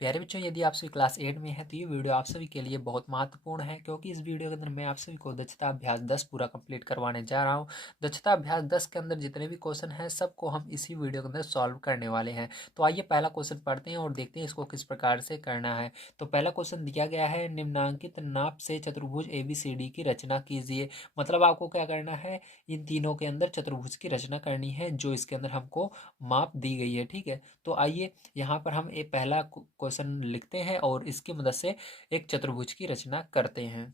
प्यारे बच्चों, यदि आप सभी क्लास 8 में हैं तो ये वीडियो आप सभी के लिए बहुत महत्वपूर्ण है, क्योंकि इस वीडियो के अंदर मैं आप सभी को दक्षता अभ्यास 10 पूरा कंप्लीट करवाने जा रहा हूँ। दक्षता अभ्यास 10 के अंदर जितने भी क्वेश्चन हैं सबको हम इसी वीडियो के अंदर सॉल्व करने वाले हैं। तो आइए पहला क्वेश्चन पढ़ते हैं और देखते हैं इसको किस प्रकार से करना है। तो पहला क्वेश्चन दिया गया है, निम्नांकित नाप से चतुर्भुज ABCD की रचना कीजिए। मतलब आपको क्या करना है, इन तीनों के अंदर चतुर्भुज की रचना करनी है जो इसके अंदर हमको माप दी गई है। ठीक है, तो आइए यहाँ पर हम एक पहला क्वेश्चन लिखते हैं और इसकी मदद से एक चतुर्भुज की रचना करते हैं।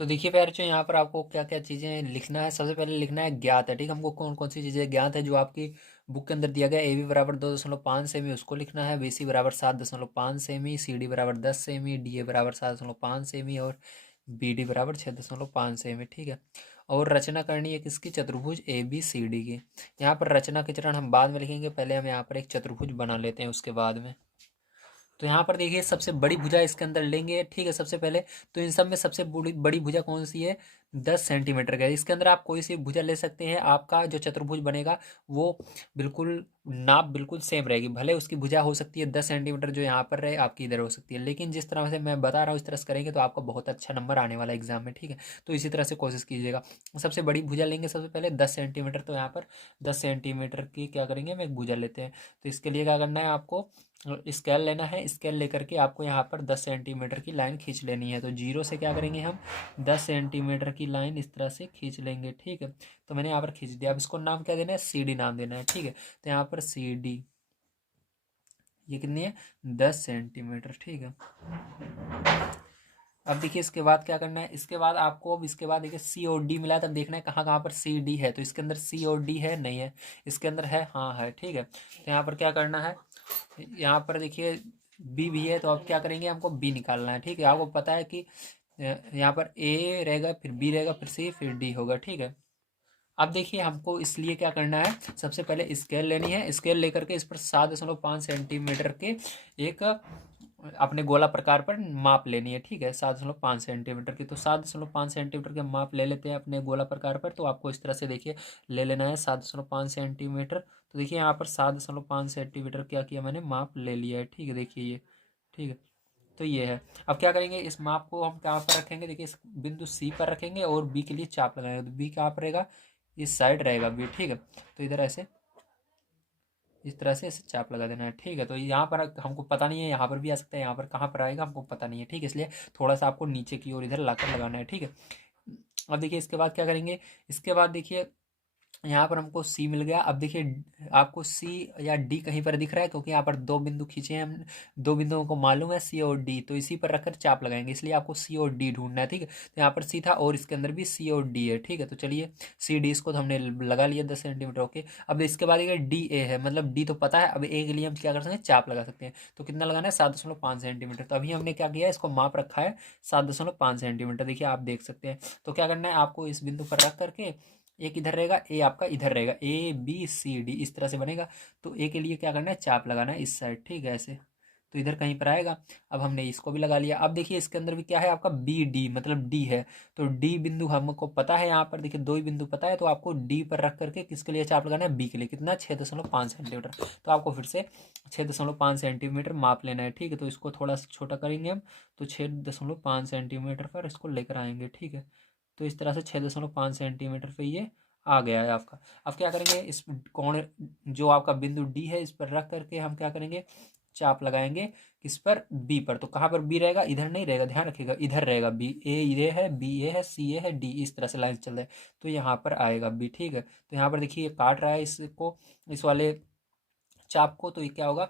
तो देखिए प्यारे बच्चों, यहाँ पर आपको क्या क्या चीज़ें लिखना है। सबसे पहले लिखना है ज्ञात है। ठीक, हमको कौन कौन सी चीज़ें ज्ञात है जो आपकी बुक के अंदर दिया गया। AB बराबर 2.5 सेमी उसको लिखना है, BC बराबर 7.5 सेमी, CD बराबर 10 सेमी, DA बराबर 7.5 सेमी और BD बराबर 6.5 सेमी। ठीक है, और रचना करनी है किसकी, चतुर्भुज ABCD की। यहाँ पर रचना के चरण हम बाद में लिखेंगे, पहले हम यहाँ पर एक चतुर्भुज बना लेते हैं उसके बाद में। तो यहाँ पर देखिए सबसे बड़ी भुजा इसके अंदर लेंगे। ठीक है, सबसे पहले तो इन सब में सबसे बड़ी बड़ी भुजा कौन सी है, 10 सेंटीमीटर का। इसके अंदर आप कोई सी भुजा ले सकते हैं, आपका जो चतुर्भुज बनेगा वो बिल्कुल नाप बिल्कुल सेम रहेगी। भले उसकी भुजा हो सकती है 10 सेंटीमीटर, जो यहाँ पर रहे आपकी इधर हो सकती है, लेकिन जिस तरह से मैं बता रहा हूँ इस तरह से करेंगे तो आपका बहुत अच्छा नंबर आने वाला है एग्जाम में। ठीक है, तो इसी तरह से कोशिश कीजिएगा। सबसे बड़ी भुजा लेंगे सबसे पहले 10 सेंटीमीटर, तो यहाँ पर 10 सेंटीमीटर की क्या करेंगे, हम एक भुजा लेते हैं। तो इसके लिए क्या करना है, आपको स्केल लेना है। स्केल लेकर के आपको यहाँ पर 10 सेंटीमीटर की लाइन खींच लेनी है। तो जीरो से क्या करेंगे, हम 10 सेंटीमीटर की लाइन इस तरह से खींच लेंगे। ठीक है, तो मैंने यहाँ पर खींच दिया। अब इसको नाम क्या देना है, CD नाम देना है। ठीक है, तो यहाँ पर CD ये कितनी है, 10 सेंटीमीटर। ठीक है, अब देखिए इसके बाद क्या करना है, इसके बाद आपको अब इसके बाद देखिए C और D मिला है, तब देखना है कहाँ कहाँ पर CD है। तो इसके अंदर C और D है, नहीं है। इसके अंदर है, हाँ है। ठीक है, तो यहाँ पर क्या करना है, यहाँ पर देखिए B भी है, तो अब क्या करेंगे, हमको B निकालना है। ठीक है, आपको पता है कि यहाँ पर A रहेगा, फिर B रहेगा, फिर C, फिर D होगा। ठीक है, अब देखिए हमको इसलिए क्या करना है, सबसे पहले स्केल लेनी है। स्केल लेकर के इस पर 7.5 सेंटीमीटर के एक अपने गोला प्रकार पर माप लेनी है। ठीक है, 7.5 सेंटीमीटर की। तो 7.5 सेंटीमीटर के माप ले लेते हैं अपने गोला प्रकार पर। तो आपको इस तरह से देखिए ले लेना है 7.5 सेंटीमीटर। तो देखिए यहाँ पर 7.5 सेंटीमीटर क्या किया मैंने, माप ले लिया है। ठीक है, देखिए ये। ठीक है, तो ये है। अब क्या करेंगे, इस माप को हम कहाँ पर रखेंगे, देखिए इस बिंदु C पर रखेंगे और B के लिए चाप लगाएंगे। तो B कहाँ पर रहेगा, इस साइड रहेगा B। ठीक है, तो इधर ऐसे इस तरह से इसे चाप लगा देना है। ठीक है, तो यहाँ पर हमको पता नहीं है, यहाँ पर भी आ सकता है, यहाँ पर कहाँ पर आएगा हमको पता नहीं है। ठीक है, इसलिए थोड़ा सा आपको नीचे की ओर इधर लाकर लगाना है। ठीक है, अब देखिए इसके बाद क्या करेंगे, इसके बाद देखिए यहाँ पर हमको C मिल गया। अब देखिए आपको C या D कहीं पर दिख रहा है, क्योंकि यहाँ पर दो बिंदु खींचे हैं हम, दो बिंदुओं को मालूम है C और D, तो इसी पर रखकर चाप लगाएंगे। इसलिए आपको C और D ढूंढना है। ठीक है, तो यहाँ पर C था और इसके अंदर भी C और D है। ठीक है, तो चलिए C D इसको तो हमने लगा लिया 10 सेंटीमीटर। ओके, अब इसके बाद ये DA है, मतलब D तो पता है, अब A के लिए हम क्या कर सकते हैं, चाप लगा सकते हैं। तो कितना लगाना है, 7.5 सेंटीमीटर। तो अभी हमने क्या किया, इसको माप रखा है 7.5 सेंटीमीटर। देखिए आप देख सकते हैं। तो क्या करना है, आपको इस बिंदु पर रख करके एक इधर रहेगा, ए आपका इधर रहेगा, ABCD इस तरह से बनेगा। तो ए के लिए क्या करना है, चाप लगाना है इस साइड। ठीक है, ऐसे तो इधर कहीं पर आएगा। अब हमने इसको भी लगा लिया। अब देखिए इसके अंदर भी क्या है, आपका BD मतलब D है। तो D बिंदु हमको पता है, यहाँ पर देखिए दो ही बिंदु पता है, तो आपको D पर रख करके किसके लिए चाप लगाना है, B के लिए। कितना, 6.5 सेंटीमीटर। तो आपको फिर से 6.5 सेंटीमीटर माप लेना है। ठीक है, तो इसको थोड़ा सा छोटा करेंगे हम, तो 6.5 सेंटीमीटर पर इसको लेकर आएंगे। ठीक है, तो इस तरह से 6.5 सेंटीमीटर पे ये आ गया है आपका। अब क्या करेंगे, इस कोण जो आपका बिंदु D है इस पर रख करके हम क्या करेंगे, चाप लगाएंगे किस पर, B पर। तो कहाँ पर B रहेगा, इधर नहीं रहेगा, ध्यान रखिएगा, इधर रहेगा B। A ये है, B ये है, C ये है, D इस तरह से लाइन चल रहा है, तो यहाँ पर आएगा B। ठीक है, तो यहाँ पर देखिए ये काट रहा है इसको, इस वाले चाप को, तो ये क्या होगा,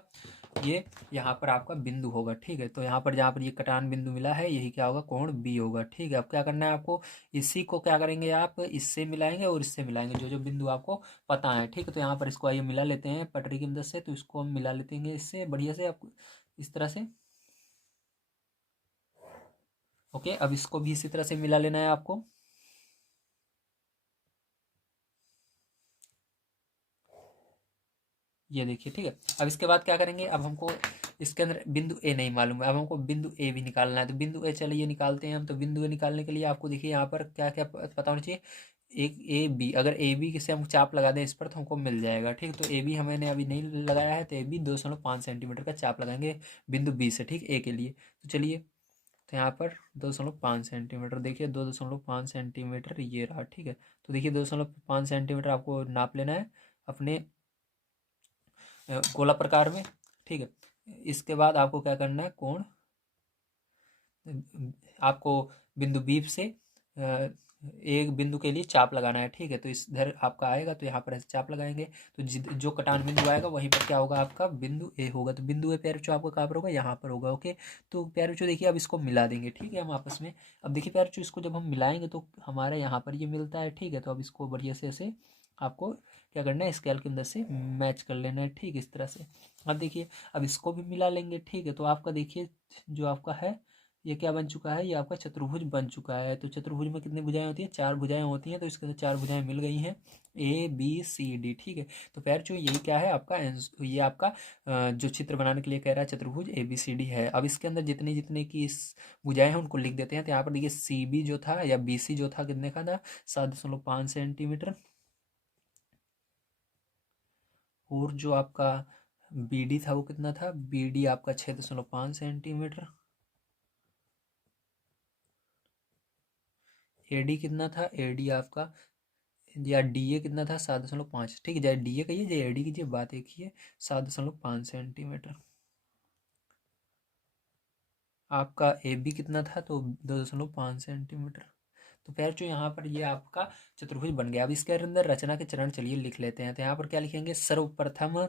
ये यहाँ पर आपका बिंदु होगा। ठीक है, तो यहाँ पर जहाँ पर ये कटान बिंदु मिला है यही क्या होगा, कोण B होगा। ठीक है, अब क्या करना है आपको, इसी को क्या करेंगे, आप इससे मिलाएंगे और इससे मिलाएंगे, जो जो बिंदु आपको पता है। ठीक है, तो यहाँ पर इसको आइए मिला लेते हैं पटरी की मदद से। तो इसको हम मिला लेते हैं इससे बढ़िया से, आपको इस तरह से। ओके, अब इसको भी इसी तरह से मिला लेना है आपको। ये देखिए, ठीक है। अब इसके बाद क्या करेंगे, अब हमको इसके अंदर बिंदु ए नहीं मालूम है, अब हमको बिंदु ए भी निकालना है। तो बिंदु ए चलिए निकालते हैं हम। तो बिंदु ए निकालने के लिए आपको देखिए यहाँ पर क्या क्या पता होना चाहिए। एक ए बी, अगर ए बी से हम चाप लगा दें इस पर तो हमको मिल जाएगा, ठीक। तो ए बी हमने अभी नहीं लगाया है, तो ए बी 2.5 सेंटीमीटर का चाप लगाएंगे बिंदु बी से, ठीक, ए के लिए। तो चलिए, तो यहाँ पर 2.5 सेंटीमीटर, देखिए 2.5 सेंटीमीटर ये रहा, ठीक है। तो देखिए 2.5 सेंटीमीटर आपको नाप लेना है अपने गोला प्रकार में, ठीक है। इसके बाद आपको क्या करना है, कोण आपको बिंदु बी से एक बिंदु के लिए चाप लगाना है, ठीक है। तो इधर आपका आएगा, तो यहाँ पर ऐसे चाप लगाएंगे। तो जो कटान बिंदु आएगा वहीं पर क्या होगा, आपका बिंदु ए होगा। तो बिंदु ए प्यारे बच्चों आपका कहाँ पर होगा, यहाँ पर होगा, ओके। तो प्यारे बच्चों देखिए अब इसको मिला देंगे, ठीक है, हम आपस में। अब देखिए प्यारे बच्चों इसको जब हम मिलाएंगे तो हमारे यहाँ पर ये मिलता है, ठीक है। तो अब इसको बढ़िया से ऐसे आपको क्या करना है, स्केल की मदद से मैच कर लेना है, ठीक, इस तरह से। अब देखिए अब इसको भी मिला लेंगे, ठीक है। तो आपका देखिए जो आपका है ये क्या बन चुका है, ये आपका चतुर्भुज बन चुका है। तो चतुर्भुज में कितनी भुजाएं होती हैं, 4 भुजाएं होती हैं। तो इसके अंदर 4 भुजाएं मिल गई हैं, ए बी सी डी, ठीक है। तो पैर जो यही क्या है आपका ये आपका जो चित्र बनाने के लिए कह रहा है चतुर्भुज ए बी सी डी है। अब इसके अंदर जितनी जितनी की इस भुजाएं हैं उनको लिख देते हैं। तो यहाँ पर देखिए सी बी जो था या बी सी जो था कितने का था, 7.5 सेंटीमीटर। और जो आपका बी डी था वो कितना था, बी डी आपका 6.5 सेंटीमीटर। ए डी कितना था, ए डी आपका या डी ए कितना था, 7.5, ठीक है। चाहे डी ए कहिए चाहे ए डी कीजिए, बात एक ही है, 7.5 सेंटीमीटर। आपका ए बी कितना था, तो 2.5 सेंटीमीटर। तो पैर जो यहाँ पर ये आपका चतुर्भुज बन गया। अब इसके अंदर रचना के चरण चलिए लिख लेते हैं। तो यहाँ पर क्या लिखेंगे, सर्वप्रथम,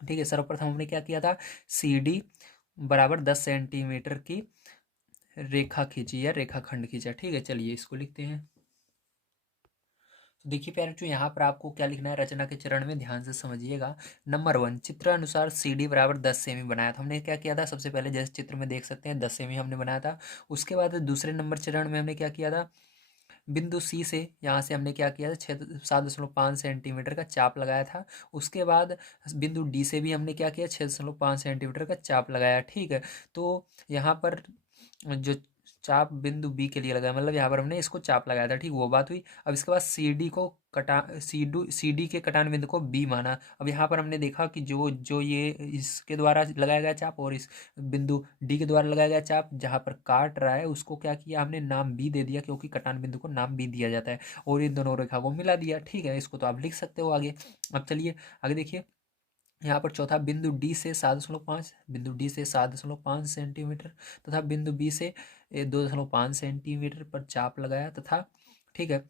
ठीक है, सर्वप्रथम हमने क्या किया था, सी डी बराबर 10 सेंटीमीटर की रेखा खींची या रेखाखंड खींचा, ठीक है। चलिए इसको लिखते हैं। तो देखिए प्यारे बच्चों यहाँ पर आपको क्या लिखना है, रचना के चरण में ध्यान से समझिएगा। नंबर 1, चित्र अनुसार सी डी बराबर 10 सेमी बनाया था। हमने क्या किया था, सबसे पहले जैसे चित्र में देख सकते हैं 10 सेमी हमने बनाया था। उसके बाद दूसरे नंबर चरण में हमने क्या किया था, बिंदु सी से यहाँ से हमने क्या किया था, 7.5 सेंटीमीटर का चाप लगाया था। उसके बाद बिंदु डी से भी हमने क्या किया, 6.5 सेंटीमीटर का चाप लगाया, ठीक है। तो यहाँ पर जो चाप बिंदु बी के लिए लगाया, मतलब यहाँ पर हमने इसको चाप लगाया था, ठीक, वो बात हुई। अब इसके बाद सी डी को कटा सी डी के कटान बिंदु को बी माना। अब यहाँ पर हमने देखा कि जो जो ये इसके द्वारा लगाया गया चाप और इस बिंदु डी के द्वारा लगाया गया चाप जहाँ पर काट रहा है उसको क्या किया हमने, नाम बी दे दिया, क्योंकि कटान बिंदु को नाम बी दिया जाता है। और इन दोनों रेखा को मिला दिया, ठीक है। इसको तो आप लिख सकते हो आगे। अब चलिए आगे देखिए, यहाँ पर चौथा, बिंदु डी से 7.5, बिंदु डी से 7.5 सेंटीमीटर तथा बिंदु बी से 2.5 सेंटीमीटर पर चाप लगाया तथा, ठीक है,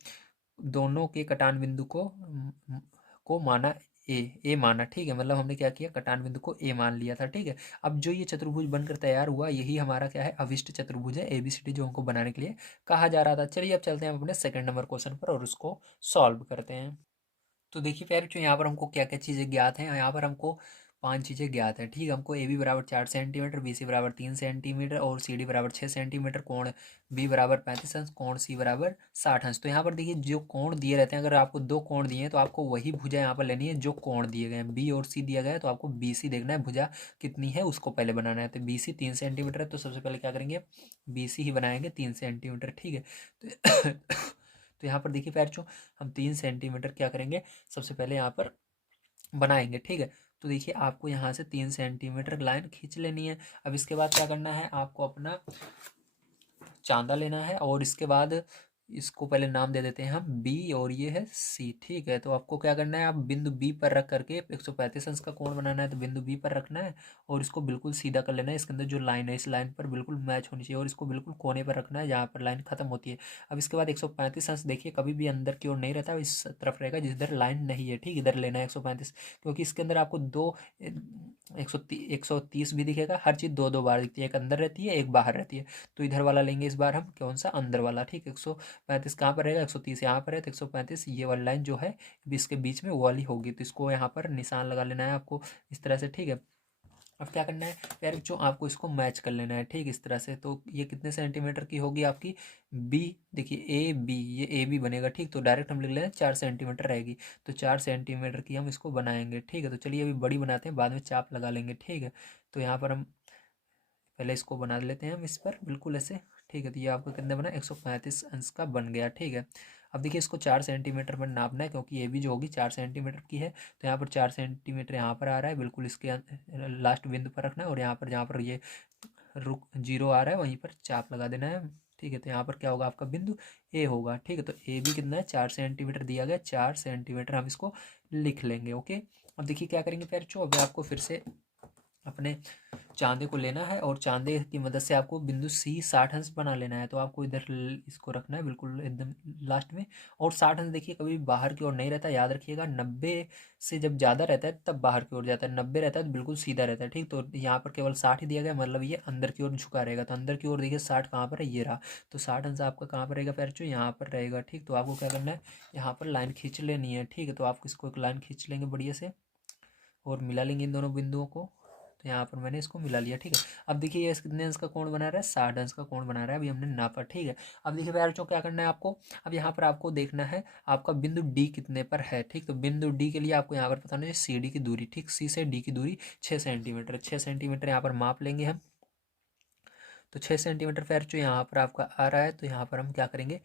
दोनों के कटान बिंदु को माना ए माना, ठीक है। मतलब हमने क्या किया, कटान बिंदु को ए मान लिया था, ठीक है। अब जो ये चतुर्भुज बनकर तैयार हुआ यही हमारा क्या है, अभिष्ट चतुर्भुज है एबीसीडी, जो हमको बनाने के लिए कहा जा रहा था। चलिए अब चलते हैं अपने सेकंड नंबर क्वेश्चन पर और उसको सॉल्व करते हैं। तो देखिए प्यारे बच्चों यहाँ पर हमको क्या क्या चीज़ें ज्ञात हैं, यहाँ पर हमको 5 चीज़ें ज्ञात हैं, ठीक है। हमको ए बी बराबर 4 सेंटीमीटर, बी सी बराबर 3 सेंटीमीटर और सी डी बराबर 6 सेंटीमीटर, कोण बी बराबर 35 अंश, कोण सी बराबर 60 अंश। तो यहाँ पर देखिए जो कोण दिए रहते हैं, अगर आपको 2 कोण दिए हैं तो आपको वही भुजा यहाँ पर लेनी है जो कोण दिए गए हैं। बी और सी दिया गया है तो आपको बी सी देखना है, भुजा कितनी है उसको पहले बनाना है। तो बी सी 3 सेंटीमीटर है, तो सबसे पहले क्या करेंगे, बी सी ही बनाएंगे 3 सेंटीमीटर, ठीक है। तो तो यहाँ पर देखिए प्यारे बच्चों हम 3 सेंटीमीटर क्या करेंगे, सबसे पहले यहाँ पर बनाएंगे, ठीक है। तो देखिए आपको यहाँ से 3 सेंटीमीटर लाइन खींच लेनी है। अब इसके बाद क्या करना है, आपको अपना चांदा लेना है और इसके बाद इसको पहले नाम दे देते हैं हम बी और ये है सी, ठीक है। तो आपको क्या करना है, आप बिंदु बी पर रख करके 135 अंश का कोण बनाना है। तो बिंदु बी पर रखना है और इसको बिल्कुल सीधा कर लेना है। इसके अंदर जो लाइन है इस लाइन पर बिल्कुल मैच होनी चाहिए और इसको बिल्कुल कोने पर रखना है जहाँ पर लाइन खत्म होती है। अब इसके बाद 135 अंश देखिए कभी भी अंदर की ओर नहीं रहता, इस तरफ रहेगा जिधर लाइन नहीं है, ठीक, इधर लेना है 135, क्योंकि इसके अंदर आपको दो 130 भी दिखेगा। हर चीज़ दो दो बार दिखती है, एक अंदर रहती है एक बाहर रहती है। तो इधर वाला लेंगे इस बार हम, कौन सा, अंदर वाला, ठीक। 135 कहाँ पर रहेगा, 130 यहाँ पर है, तो 135 ये वाली लाइन जो है इसके बीच में वो वाली होगी। तो इसको यहाँ पर निशान लगा लेना है आपको इस तरह से, ठीक है। अब क्या करना है प्यारे बच्चों, आपको इसको मैच कर लेना है, ठीक इस तरह से। तो ये कितने सेंटीमीटर की होगी आपकी बी, देखिए ए बी, ये ए बी बनेगा, ठीक। तो डायरेक्ट हम लिख लें 4 सेंटीमीटर रहेगी, तो 4 सेंटीमीटर की हम इसको बनाएंगे, ठीक है। तो चलिए अभी बड़ी बनाते हैं, बाद में चाप लगा लेंगे, ठीक है। तो यहाँ पर हम पहले इसको बना लेते हैं हम इस पर बिल्कुल ऐसे, ठीक है। तो ये आपका कितने बना, 135 अंश का बन गया, ठीक है। अब देखिए इसको 4 सेंटीमीटर पर नापना है, क्योंकि ये भी जो होगी 4 सेंटीमीटर की है। तो यहाँ पर 4 सेंटीमीटर यहाँ पर आ रहा है, बिल्कुल इसके लास्ट बिंदु पर रखना है, और यहाँ पर जहाँ पर ये रुक जीरो आ रहा है वहीं पर चाप लगा देना है, ठीक है। तो यहाँ पर क्या होगा, आपका बिंदु ए होगा, ठीक है। तो ए भी कितना है, 4 सेंटीमीटर दिया गया, 4 सेंटीमीटर हम इसको लिख लेंगे, ओके। अब देखिए क्या करेंगे प्यारे बच्चों, अभी आपको फिर से अपने चांदे को लेना है, और चांदे की मदद से आपको बिंदु सी 60 अंश बना लेना है। तो आपको इधर इसको रखना है बिल्कुल एकदम लास्ट में। और 60 अंश देखिए कभी बाहर की ओर नहीं रहता, याद रखिएगा। 90 से जब ज़्यादा रहता है तब बाहर की ओर जाता है, 90 रहता है तो बिल्कुल सीधा रहता है, ठीक। तो यहाँ पर केवल 60 ही दिया गया, मतलब ये अंदर की ओर झुका रहेगा। तो अंदर की ओर देखिए 60 कहाँ पर है, ये रहा। तो 60 अंश आपका कहाँ पर रहेगा पैर चो, यहाँ पर रहेगा, ठीक। तो आपको क्या करना है, यहाँ पर लाइन खींच लेनी है, ठीक है। तो आप इसको एक लाइन खींच लेंगे बढ़िया से, और मिला लेंगे इन दोनों बिंदुओं को। तो यहाँ पर मैंने इसको मिला लिया, ठीक है। अब देखिए ये कितने अंश का कोण बना रहा है, 60 अंश का कोण बना रहा है, अभी हमने नापा, ठीक है। अब देखिए प्यारे बच्चों क्या करना है आपको, अब यहाँ पर आपको देखना है आपका बिंदु डी कितने पर है, ठीक। तो बिंदु डी के लिए आपको यहाँ पर बताना है सी डी की दूरी, ठीक। सी से डी की दूरी 6 सेंटीमीटर, 6 सेंटीमीटर यहाँ पर माप लेंगे हम। तो 6 सेंटीमीटर पैर जो यहाँ पर आपका आ रहा है, तो यहाँ पर हम क्या करेंगे,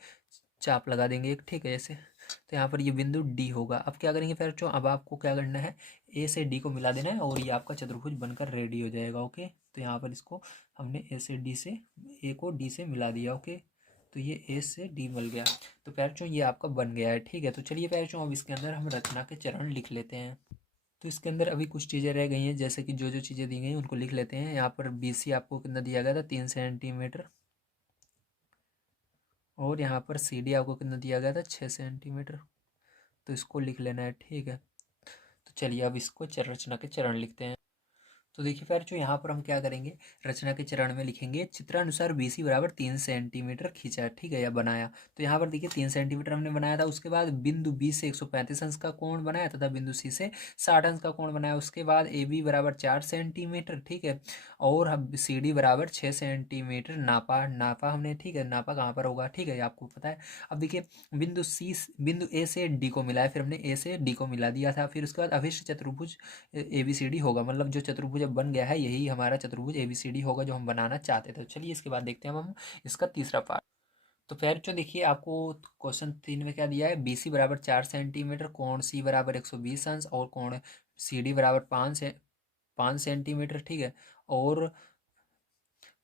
चाप लगा देंगे एक, ठीक है ऐसे। तो यहाँ पर ये बिंदु डी होगा। अब क्या करेंगे पैर जो, अब आपको क्या करना है, ए से डी को मिला देना है, और ये आपका चतुर्भुज बनकर रेडी हो जाएगा, ओके। तो यहाँ पर इसको हमने ए से डी से, ए को डी से मिला दिया, ओके। तो ये ए से डी मिल गया। तो पैर चो ये आपका बन गया है, ठीक है। तो चलिए पैर चो अब इसके अंदर हम रचना के चरण लिख लेते हैं। तो इसके अंदर अभी कुछ चीज़ें रह गई हैं, जैसे कि जो जो चीज़ें दी गई हैं उनको लिख लेते हैं। यहाँ पर बी सी आपको कितना दिया गया था, 3 सेंटीमीटर। और यहाँ पर सी डी आपको कितना दिया गया था, 6 सेंटीमीटर। तो इसको लिख लेना है, ठीक है। तो चलिए अब इसको रचना के चरण लिखते हैं। तो देखिए फिर जो यहाँ पर हम क्या करेंगे, रचना के चरण में लिखेंगे चित्रानुसार BC बराबर 3 सेंटीमीटर खींचा, ठीक है, या बनाया। तो यहाँ पर देखिए 3 सेंटीमीटर हमने बनाया था, उसके बाद बिंदु बी से 135 अंश का कोण बनाया तथा बिंदु सी से 60 अंश का कोण बनाया। उसके बाद ए बी बराबर 4 सेंटीमीटर, ठीक है। और हम सी डी बराबर 6 सेंटीमीटर नापा, नापा हमने, ठीक है। नापा कहाँ पर होगा, ठीक है, ये आपको पता है। अब देखिए बिंदु ए से डी को मिलाया, फिर हमने ए से डी को मिला दिया था। फिर उसके बाद अभिष्ट चतुर्भुज ABCD होगा, मतलब जो चतुर्भुज अब बन गया है यही हमारा चतुर्भुज ABCD होगा जो हम बनाना चाहते थे। तो चलिए इसके बाद देखते हैं हम इसका तीसरा पार्ट। तो फिर जो देखिए आपको क्वेश्चन 3 में क्या दिया है, BC बराबर 4 सेंटीमीटर, कोण C बराबर 120 अंश, और कोण CD बराबर 5 सेंटीमीटर, ठीक है। और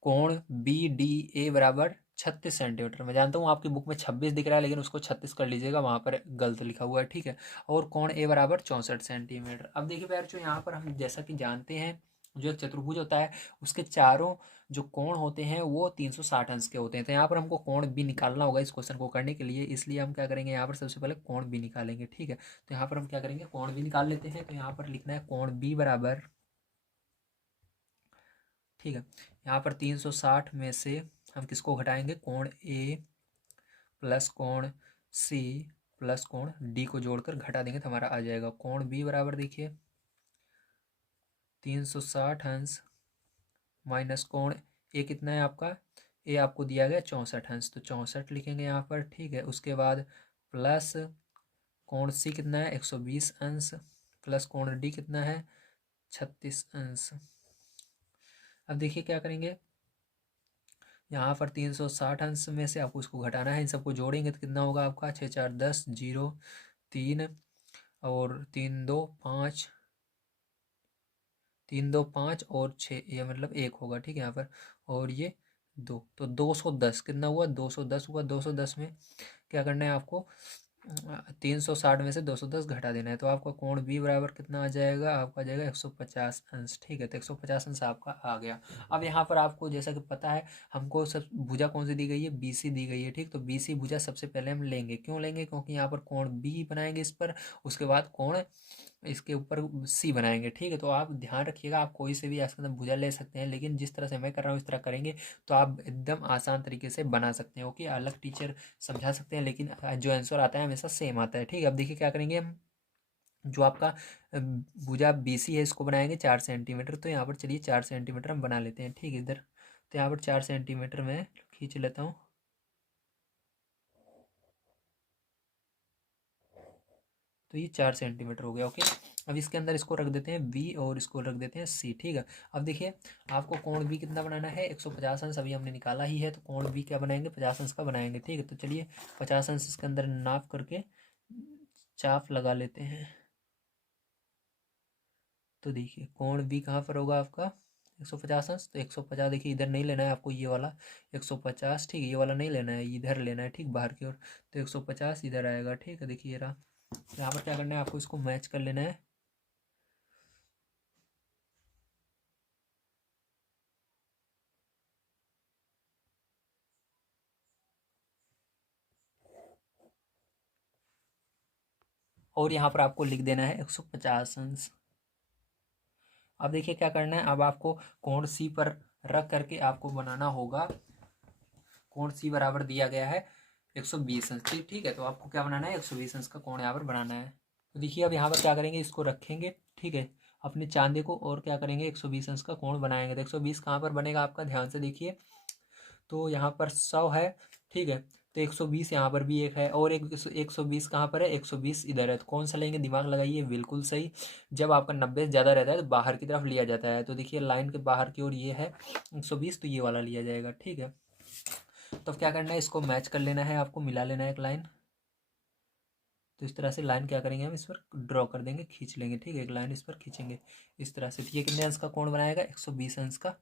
कोण BDA बराबर 36 सेंटीमीटर। मैं जानता हूँ आपकी बुक में 26 दिख रहा है, लेकिन उसको 36 कर लीजिएगा, वहाँ पर गलत लिखा हुआ है, ठीक है। और कोण A बराबर 64 सेंटीमीटर। अब देखिए प्यार जो यहाँ पर हम जैसा कि जानते हैं, जो एक चतुर्भुज होता है उसके चारों जो कोण होते हैं वो 360 अंश के होते हैं। तो यहाँ पर हमको कोण बी निकालना होगा इस क्वेश्चन को करने के लिए, इसलिए हम क्या करेंगे, यहाँ पर सबसे पहले कोण बी निकालेंगे, ठीक है। तो यहाँ पर हम क्या करेंगे, कोण बी निकाल लेते हैं। तो यहाँ पर लिखना है कोण बी बराबर, ठीक है, यहाँ पर 360 में से हम किसको घटाएंगे, कोण ए प्लस कोण सी प्लस कोण डी को जोड़कर घटा देंगे तो हमारा आ जाएगा कोण बी बराबर, देखिए 360 अंश माइनस कोण ए कितना है आपका, ए आपको दिया गया 64 अंश, तो 64 लिखेंगे यहाँ पर, ठीक है। उसके बाद प्लस कोण सी कितना है 120 अंश, प्लस कोण डी कितना है 36 अंश। अब देखिए क्या करेंगे, यहाँ पर 360 अंश में से आपको इसको घटाना है, इन सबको जोड़ेंगे तो कितना होगा आपका, 6 4 10, 0 3, और 3 2 5, 3 2 5 और 6, ये मतलब 1 होगा, ठीक है यहाँ पर। और ये 2, तो 210 कितना हुआ, 210 हुआ। 210 में क्या करना है आपको, 360 में से 210 घटा देना है। तो आपका कोण बी बराबर कितना आ जाएगा, आपका आ जाएगा 150 अंश, ठीक है। तो 150 अंश आपका आ गया। अब यहाँ पर आपको जैसा कि पता है हमको सब भुजा कौन सी दी गई है, BC दी गई है, ठीक। तो BC भुजा सबसे पहले हम लेंगे, क्यों लेंगे, क्योंकि यहाँ पर कोण बी बनाएंगे इस पर, उसके बाद कोण इसके ऊपर सी बनाएंगे, ठीक है। तो आप ध्यान रखिएगा, आप कोई से भी इसके अंदर भुजा ले सकते हैं, लेकिन जिस तरह से मैं कर रहा हूँ इस तरह करेंगे तो आप एकदम आसान तरीके से बना सकते हैं, ओके। अलग टीचर समझा सकते हैं, लेकिन जो आंसर आता है हमेशा सेम आता है, ठीक है। अब देखिए क्या करेंगे हम, जो आपका भुजा BC है इसको बनाएंगे 4 सेंटीमीटर। तो यहाँ पर चलिए 4 सेंटीमीटर हम बना लेते हैं, ठीक है इधर। तो यहाँ पर 4 सेंटीमीटर में खींच लेता हूँ। तो ये 4 सेंटीमीटर हो गया, ओके। अब इसके अंदर इसको रख देते हैं B और इसको रख देते हैं C, ठीक है। अब देखिए आपको कोण B कितना बनाना है, 150 अंश अभी हमने निकाला ही है। तो कोण B क्या बनाएंगे, 50 अंश का बनाएंगे, ठीक है। तो चलिए 50 अंश इसके अंदर नाप करके चाप लगा लेते हैं। तो देखिए कोण B कहाँ पर होगा आपका, 150 अंश। तो 150 देखिए इधर नहीं लेना है आपको, ये वाला 150, ठीक है, ये वाला नहीं लेना है, इधर लेना है, ठीक, बाहर की ओर। तो 150 इधर आएगा, ठीक है। देखिए ये रहा। यहाँ पर क्या करना है आपको, इसको मैच कर लेना है। और यहाँ पर आपको लिख देना है 150 अंश। अब देखिए क्या करना है, अब आपको कोण C पर रख करके आपको बनाना होगा। कोण C बराबर दिया गया है 120 अंश, ठीक, ठीक है। तो आपको क्या बनाना है, 120 अंश का कोण यहाँ पर बनाना है। तो देखिए अब यहाँ पर क्या करेंगे, इसको रखेंगे, ठीक है, अपने चांदे को, और क्या करेंगे 120 अंश का कोण बनाएंगे। तो 120 कहाँ पर बनेगा आपका, ध्यान से देखिए। तो यहाँ पर 100 है, ठीक है। तो 120 यहाँ पर भी एक है, और एक 120 कहाँ पर है, 120 इधर है। तो कौन सा लेंगे, दिमाग लगाइए, बिल्कुल सही। जब आपका 90 से ज़्यादा रहता है तो बाहर की तरफ लिया जाता है। तो देखिए लाइन के बाहर की ओर ये है 120, तो ये वाला लिया जाएगा, ठीक है। तो अब क्या करना है, इसको मैच कर लेना है, आपको मिला लेना है एक लाइन। तो इस तरह से लाइन क्या करेंगे, हम इस पर ड्रॉ कर देंगे, खींच लेंगे, ठीक है, एक लाइन इस पर खींचेंगे इस तरह से। तो ये कितने अंश का कोण बनाएगा, 120 अंश का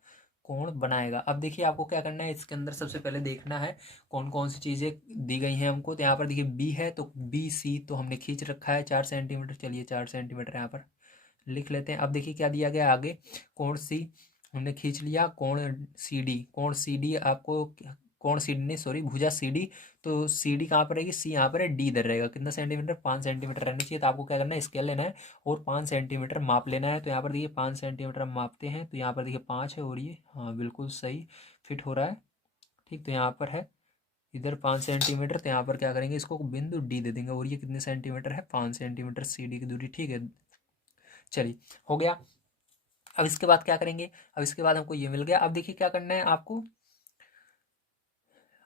कोण बनाएगा। अब देखिए आपको क्या करना है, इसके अंदर सबसे पहले देखना है कौन कौन सी चीज़ें दी गई हैं हमको। तो यहाँ पर देखिए B है, तो BC तो हमने खींच रखा है 4 सेंटीमीटर। चलिए 4 सेंटीमीटर यहाँ पर लिख लेते हैं। अब देखिए क्या दिया गया आगे, कोण C हमने खींच लिया, कोण CD, कोण CD आपको, कोण CD नहीं सॉरी, भुजा CD। तो CD कहाँ पर रहेगी, C यहाँ पर है, D इधर रहेगा। कितना सेंटीमीटर, 5 सेंटीमीटर रहना चाहिए। तो आपको क्या करना है, स्केल लेना है और 5 सेंटीमीटर माप लेना है। तो यहाँ पर देखिए 5 सेंटीमीटर हम मापते हैं। तो यहाँ पर देखिए 5 है, और ये हाँ बिल्कुल सही फिट हो रहा है, ठीक। तो यहाँ पर है इधर 5 सेंटीमीटर। तो यहाँ पर क्या करेंगे, इसको बिंदु D दे देंगे। और ये कितने सेंटीमीटर है, 5 सेंटीमीटर CD की दूरी, ठीक है। चलिए हो गया। अब इसके बाद क्या करेंगे, अब इसके बाद हमको ये मिल गया। अब देखिए क्या करना है आपको,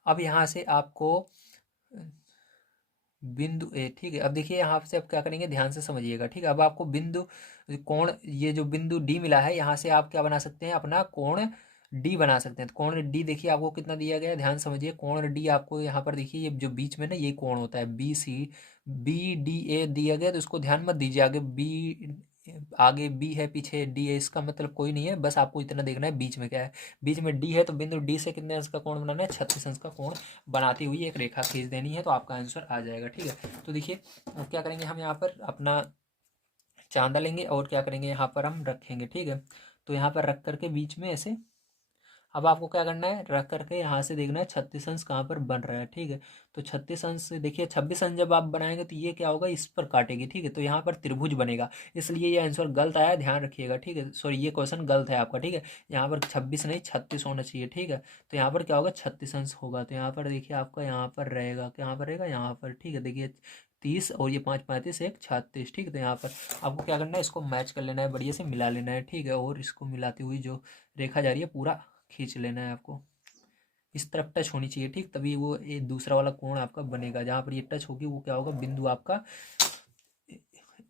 अब यहाँ से आपको बिंदु A, ठीक है। अब देखिए यहाँ से अब क्या करेंगे, ध्यान से समझिएगा, ठीक है। अब आपको बिंदु कोण, ये जो बिंदु D मिला है, यहाँ से आप क्या बना सकते हैं, अपना कोण D बना सकते हैं। तो कोण D देखिए आपको कितना दिया गया है, ध्यान समझिए। कोण D आपको यहाँ पर देखिए, ये जो बीच में ना ये कोण होता है BCA दिया गया। तो इसको ध्यान मत दीजिए, आगे B है, पीछे D है, इसका मतलब कोई नहीं है। बस आपको इतना देखना है बीच में क्या है, बीच में D है। तो बिंदु D से कितने अंश का कोण बनाना है, 36 अंश का कोण बनाती हुई एक रेखा खींच देनी है। तो आपका आंसर आ जाएगा, ठीक है। तो देखिए अब क्या करेंगे, हम यहाँ पर अपना चांदा लेंगे और क्या करेंगे, यहाँ पर हम रखेंगे, ठीक है। तो यहाँ पर रख करके बीच में ऐसे, अब आपको क्या करना है, रख करके यहाँ से देखना है 36 अंश कहाँ पर बन रहा है, ठीक है। तो 36 अंश से देखिए 26 अंश जब आप बनाएंगे तो ये क्या होगा, इस पर काटेगी, ठीक है। तो यहाँ पर त्रिभुज बनेगा, इसलिए ये आंसर गलत आया, ध्यान रखिएगा, ठीक है। सॉरी ये क्वेश्चन गलत है आपका, ठीक है। यहाँ पर 26 नहीं 36 होना चाहिए, ठीक है। तो यहाँ पर क्या होगा, 36 अंश होगा। तो यहाँ पर देखिए आपका यहाँ पर रहेगा, कहाँ पर रहेगा, यहाँ पर, ठीक है। देखिए 30 और ये 5 35 एक 36, ठीक है। तो यहाँ पर आपको क्या करना है, इसको मैच कर लेना है, बढ़िया से मिला लेना है, ठीक है। और इसको मिलाती हुई जो रेखा जा रही है पूरा खींच लेना है आपको, इस तरफ टच होनी चाहिए, ठीक। तभी वो ये दूसरा वाला कोण आपका बनेगा। जहाँ पर ये टच होगी वो क्या होगा, बिंदु आपका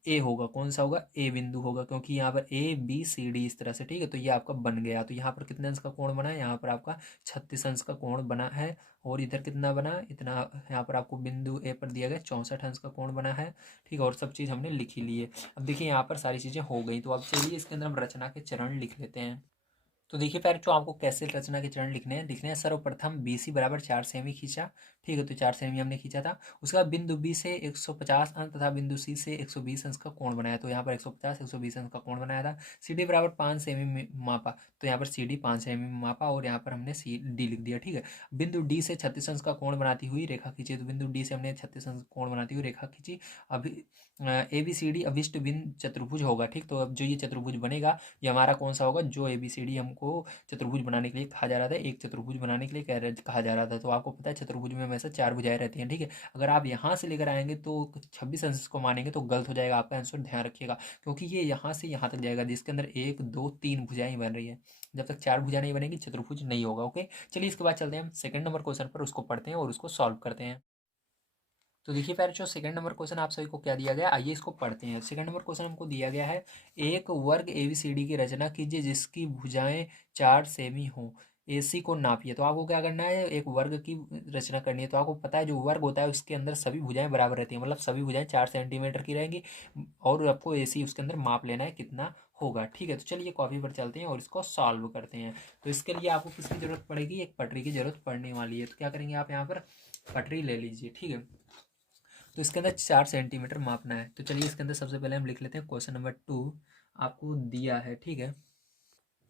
ए होगा। कौन सा होगा, ए बिंदु होगा, क्योंकि यहाँ पर ABCD इस तरह से, ठीक है। तो ये आपका बन गया। तो यहाँ पर कितने अंश का कोण बना है, यहाँ पर आपका 36 अंश का कोण बना है। और इधर कितना बना, इतना। यहाँ पर आपको बिंदु ए पर दिया गया 64 अंश का कोण बना है, ठीक है। और सब चीज़ हमने लिखी ली है। अब देखिए यहाँ पर सारी चीज़ें हो गई। तो अब चलिए इसके अंदर हम रचना के चरण लिख लेते हैं। तो देखिए पहले तो आपको कैसे रचना के चरण लिखने हैं। सर्वप्रथम BC बराबर 4 सेमी खींचा, ठीक है। तो 4 सेमी हमने खींचा था। उसके बाद बिंदु B से 150 अंश तथा बिंदु C से 120 अंश का कोण बनाया। तो यहाँ पर 150 120 अंश का कोण बनाया था। CD बराबर 5 सेमी में मापा। तो यहाँ पर CD 5 सेमी में मापा और यहाँ पर हमने CD लिख दिया, ठीक है। बिंदु D से 36 अंश का कोण बनाती हुई रेखा खींची। तो बिंदु D से हमने 36 अंश कोण बनाती हुई रेखा खींची। अभी ABCD अभिष्ट बिंदु चतुर्भुज होगा, ठीक। तो अब जो ये चतुर्भुज बनेगा ये हमारा कौन सा होगा, जो ABCD हम हमको चतुर्भुज बनाने के लिए कहा जा रहा था, एक चतुर्भुज बनाने के लिए कहा जा रहा था। तो आपको पता है चतुर्भुज में हमेशा 4 भुजाएं रहती हैं, ठीक है। अगर आप यहाँ से लेकर आएंगे तो 26 अंश को मानेंगे तो गलत हो जाएगा आपका आंसर, ध्यान रखिएगा, क्योंकि ये यहाँ से यहाँ तक जाएगा जिसके अंदर 1 2 3 भुजाएं बन रही है। जब तक 4 भुजा नहीं बनेगी चतुर्भुज नहीं होगा। ओके, चलिए इसके बाद चलते हैं हम सेकंड नंबर क्वेश्चन पर, उसको पढ़ते हैं और उसको सॉल्व करते हैं। तो देखिए पैर जो सेकंड नंबर क्वेश्चन आप सभी को क्या दिया गया, आइए इसको पढ़ते हैं। सेकंड नंबर क्वेश्चन हमको दिया गया है, एक वर्ग एबीसीडी की रचना कीजिए जिसकी भुजाएं 4 सेमी हो, एसी को नापिए। तो आपको क्या करना है, एक वर्ग की रचना करनी है। तो आपको पता है जो वर्ग होता है उसके अंदर सभी भुजाएं बराबर रहती हैं, मतलब सभी भुजाएं 4 सेंटीमीटर की रहेंगी, और आपको एसी उसके अंदर माप लेना है कितना होगा, ठीक है। तो चलिए कॉपी पर चलते हैं और इसको सॉल्व करते हैं। तो इसके लिए आपको किसकी जरूरत पड़ेगी, एक पटरी की जरूरत पड़ने वाली है। तो क्या करेंगे आप यहाँ पर पटरी ले लीजिए, ठीक है। तो इसके अंदर 4 सेंटीमीटर मापना है। तो चलिए इसके अंदर सबसे पहले हम लिख लेते हैं क्वेश्चन नंबर 2 आपको दिया है, ठीक है।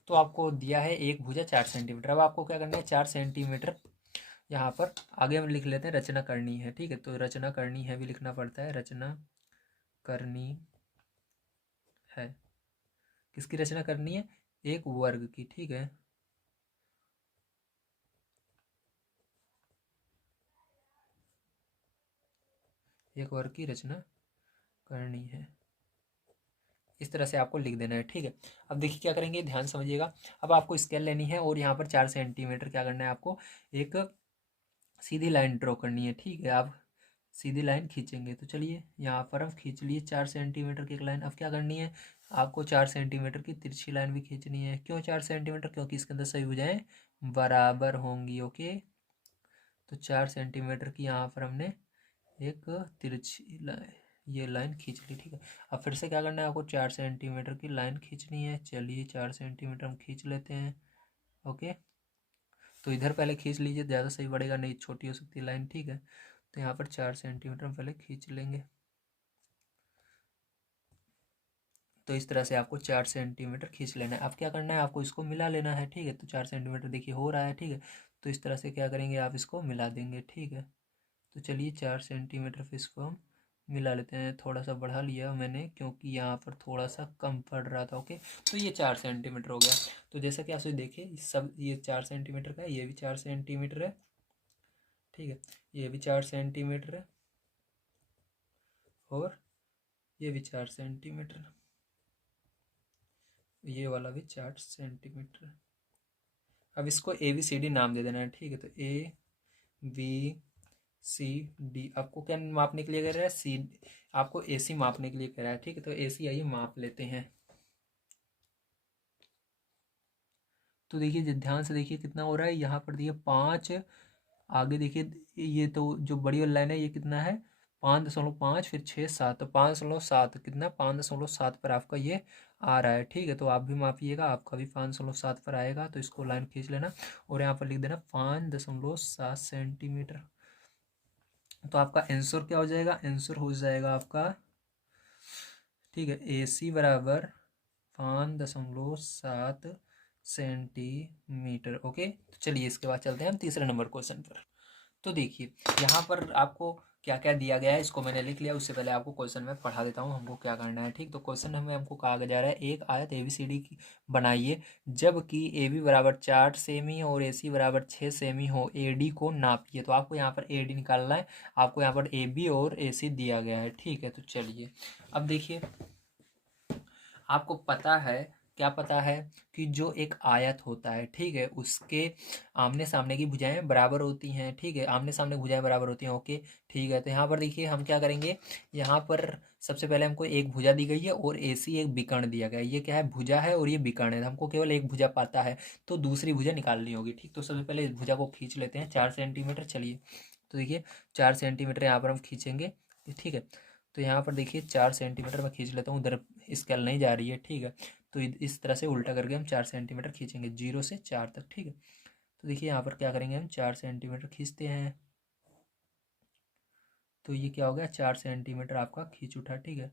तो आपको दिया है एक भुजा 4 सेंटीमीटर। अब आपको क्या करना है, 4 सेंटीमीटर यहाँ पर आगे हम लिख लेते हैं रचना करनी है, ठीक है। तो रचना करनी है भी लिखना पड़ता है, रचना करनी है, किसकी रचना करनी है, एक वर्ग की, ठीक है। एक वर्ग की रचना करनी है, इस तरह से आपको लिख देना है, ठीक है। अब देखिए क्या करेंगे, ध्यान समझिएगा। अब आपको स्केल लेनी है और यहाँ पर 4 सेंटीमीटर क्या करना है, आपको एक सीधी लाइन ड्रॉ करनी है, ठीक है। आप सीधी लाइन खींचेंगे। तो चलिए यहाँ पर हम खींच लिए 4 सेंटीमीटर की एक लाइन। अब क्या करनी है, आपको 4 सेंटीमीटर की तिरछी लाइन भी खींचनी है। क्यों 4 सेंटीमीटर, क्योंकि इसके अंदर सभी भुजाएं बराबर होंगी। ओके, तो 4 सेंटीमीटर की यहाँ पर हमने एक तिरछी लाइन, ये लाइन खींच ली, ठीक है। अब फिर से क्या करना है, आपको 4 सेंटीमीटर की लाइन खींचनी है। चलिए 4 सेंटीमीटर हम खींच लेते हैं। ओके, तो इधर पहले खींच लीजिए, ज़्यादा सही पड़ेगा, नहीं छोटी हो सकती है लाइन, ठीक है। तो यहाँ पर 4 सेंटीमीटर हम पहले खींच लेंगे। तो इस तरह से आपको 4 सेंटीमीटर खींच लेना है। अब क्या करना है, आपको इसको मिला लेना है, ठीक है। तो 4 सेंटीमीटर देखिए हो रहा है, ठीक है। तो इस तरह से क्या करेंगे, आप इसको मिला देंगे, ठीक है। तो चलिए 4 सेंटीमीटर फिर इसको हम मिला लेते हैं। थोड़ा सा बढ़ा लिया मैंने क्योंकि यहाँ पर थोड़ा सा कम पड़ रहा था। ओके, तो ये 4 सेंटीमीटर हो गया। तो जैसा कि आप सभी देखिए सब ये 4 सेंटीमीटर का है, ये भी 4 सेंटीमीटर है, ठीक है। ये भी 4 सेंटीमीटर है और ये भी 4 सेंटीमीटर, ये वाला भी 4 सेंटीमीटर। अब इसको ए बी सी डी नाम दे देना है, ठीक है। तो ए बी सी डी आपको क्या मापने के लिए कह रहा है, सी आपको ए सी मापने के लिए कह रहा है, ठीक है। तो ए सी आइए माप लेते हैं। तो देखिए ध्यान से देखिए कितना हो रहा है, यहाँ पर देखिए 5, आगे देखिए ये तो जो बड़ी वाली लाइन है ये कितना है 5.5, फिर 6 7, तो 5.7 कितना 5.7 पर आपका ये आ रहा है, ठीक है। तो आप भी मापिएगा, आपका भी 5.7 पर आएगा। तो इसको लाइन खींच लेना और यहाँ पर लिख देना 5.7 सेंटीमीटर। तो आपका आंसर क्या हो जाएगा, आंसर हो जाएगा आपका, ठीक है, ए सी बराबर 5.7 सेंटीमीटर। ओके, तो चलिए इसके बाद चलते हैं हम तीसरे नंबर क्वेश्चन पर। तो देखिए यहाँ पर आपको क्या क्या दिया गया है, इसको मैंने लिख लिया। उससे पहले आपको क्वेश्चन में पढ़ा देता हूँ हमको क्या करना है, ठीक। तो क्वेश्चन हमें हमको कहा जा रहा है, एक आयत ए बी सी डी की बनाइए जबकि ए बी बराबर 4 सेमी और ए सी बराबर 6 सेमी हो, ए डी को नापिए। तो आपको यहाँ पर ए डी निकालना है, आपको यहाँ पर ए बी और ए सी दिया गया है, ठीक है। तो चलिए अब देखिए आपको पता है, क्या पता है कि जो एक आयत होता है, ठीक है, उसके आमने सामने की भुजाएं बराबर होती हैं, ठीक है। आमने सामने भुजाएं बराबर होती हैं, ओके, ठीक है। तो यहाँ पर देखिए हम क्या करेंगे, यहाँ पर सबसे पहले हमको एक भुजा दी गई है और एसी एक विकर्ण दिया गया है। ये क्या है, भुजा है और ये विकर्ण है, हमको केवल एक भुजा पाता है, तो दूसरी भुजा निकालनी होगी, ठीक। तो सबसे पहले इस भुजा को खींच लेते हैं 4 सेंटीमीटर। चलिए तो देखिए 4 सेंटीमीटर यहाँ पर हम खींचेंगे, ठीक है। तो यहाँ पर देखिए 4 सेंटीमीटर मैं खींच लेता हूँ, उधर स्केल नहीं जा रही है, ठीक है। तो इस तरह से उल्टा करके हम 4 सेंटीमीटर खींचेंगे 0 से 4 तक, ठीक है। तो देखिए यहाँ पर क्या करेंगे, हम 4 सेंटीमीटर खींचते हैं। तो ये क्या हो गया, 4 सेंटीमीटर आपका खींच उठा, ठीक है।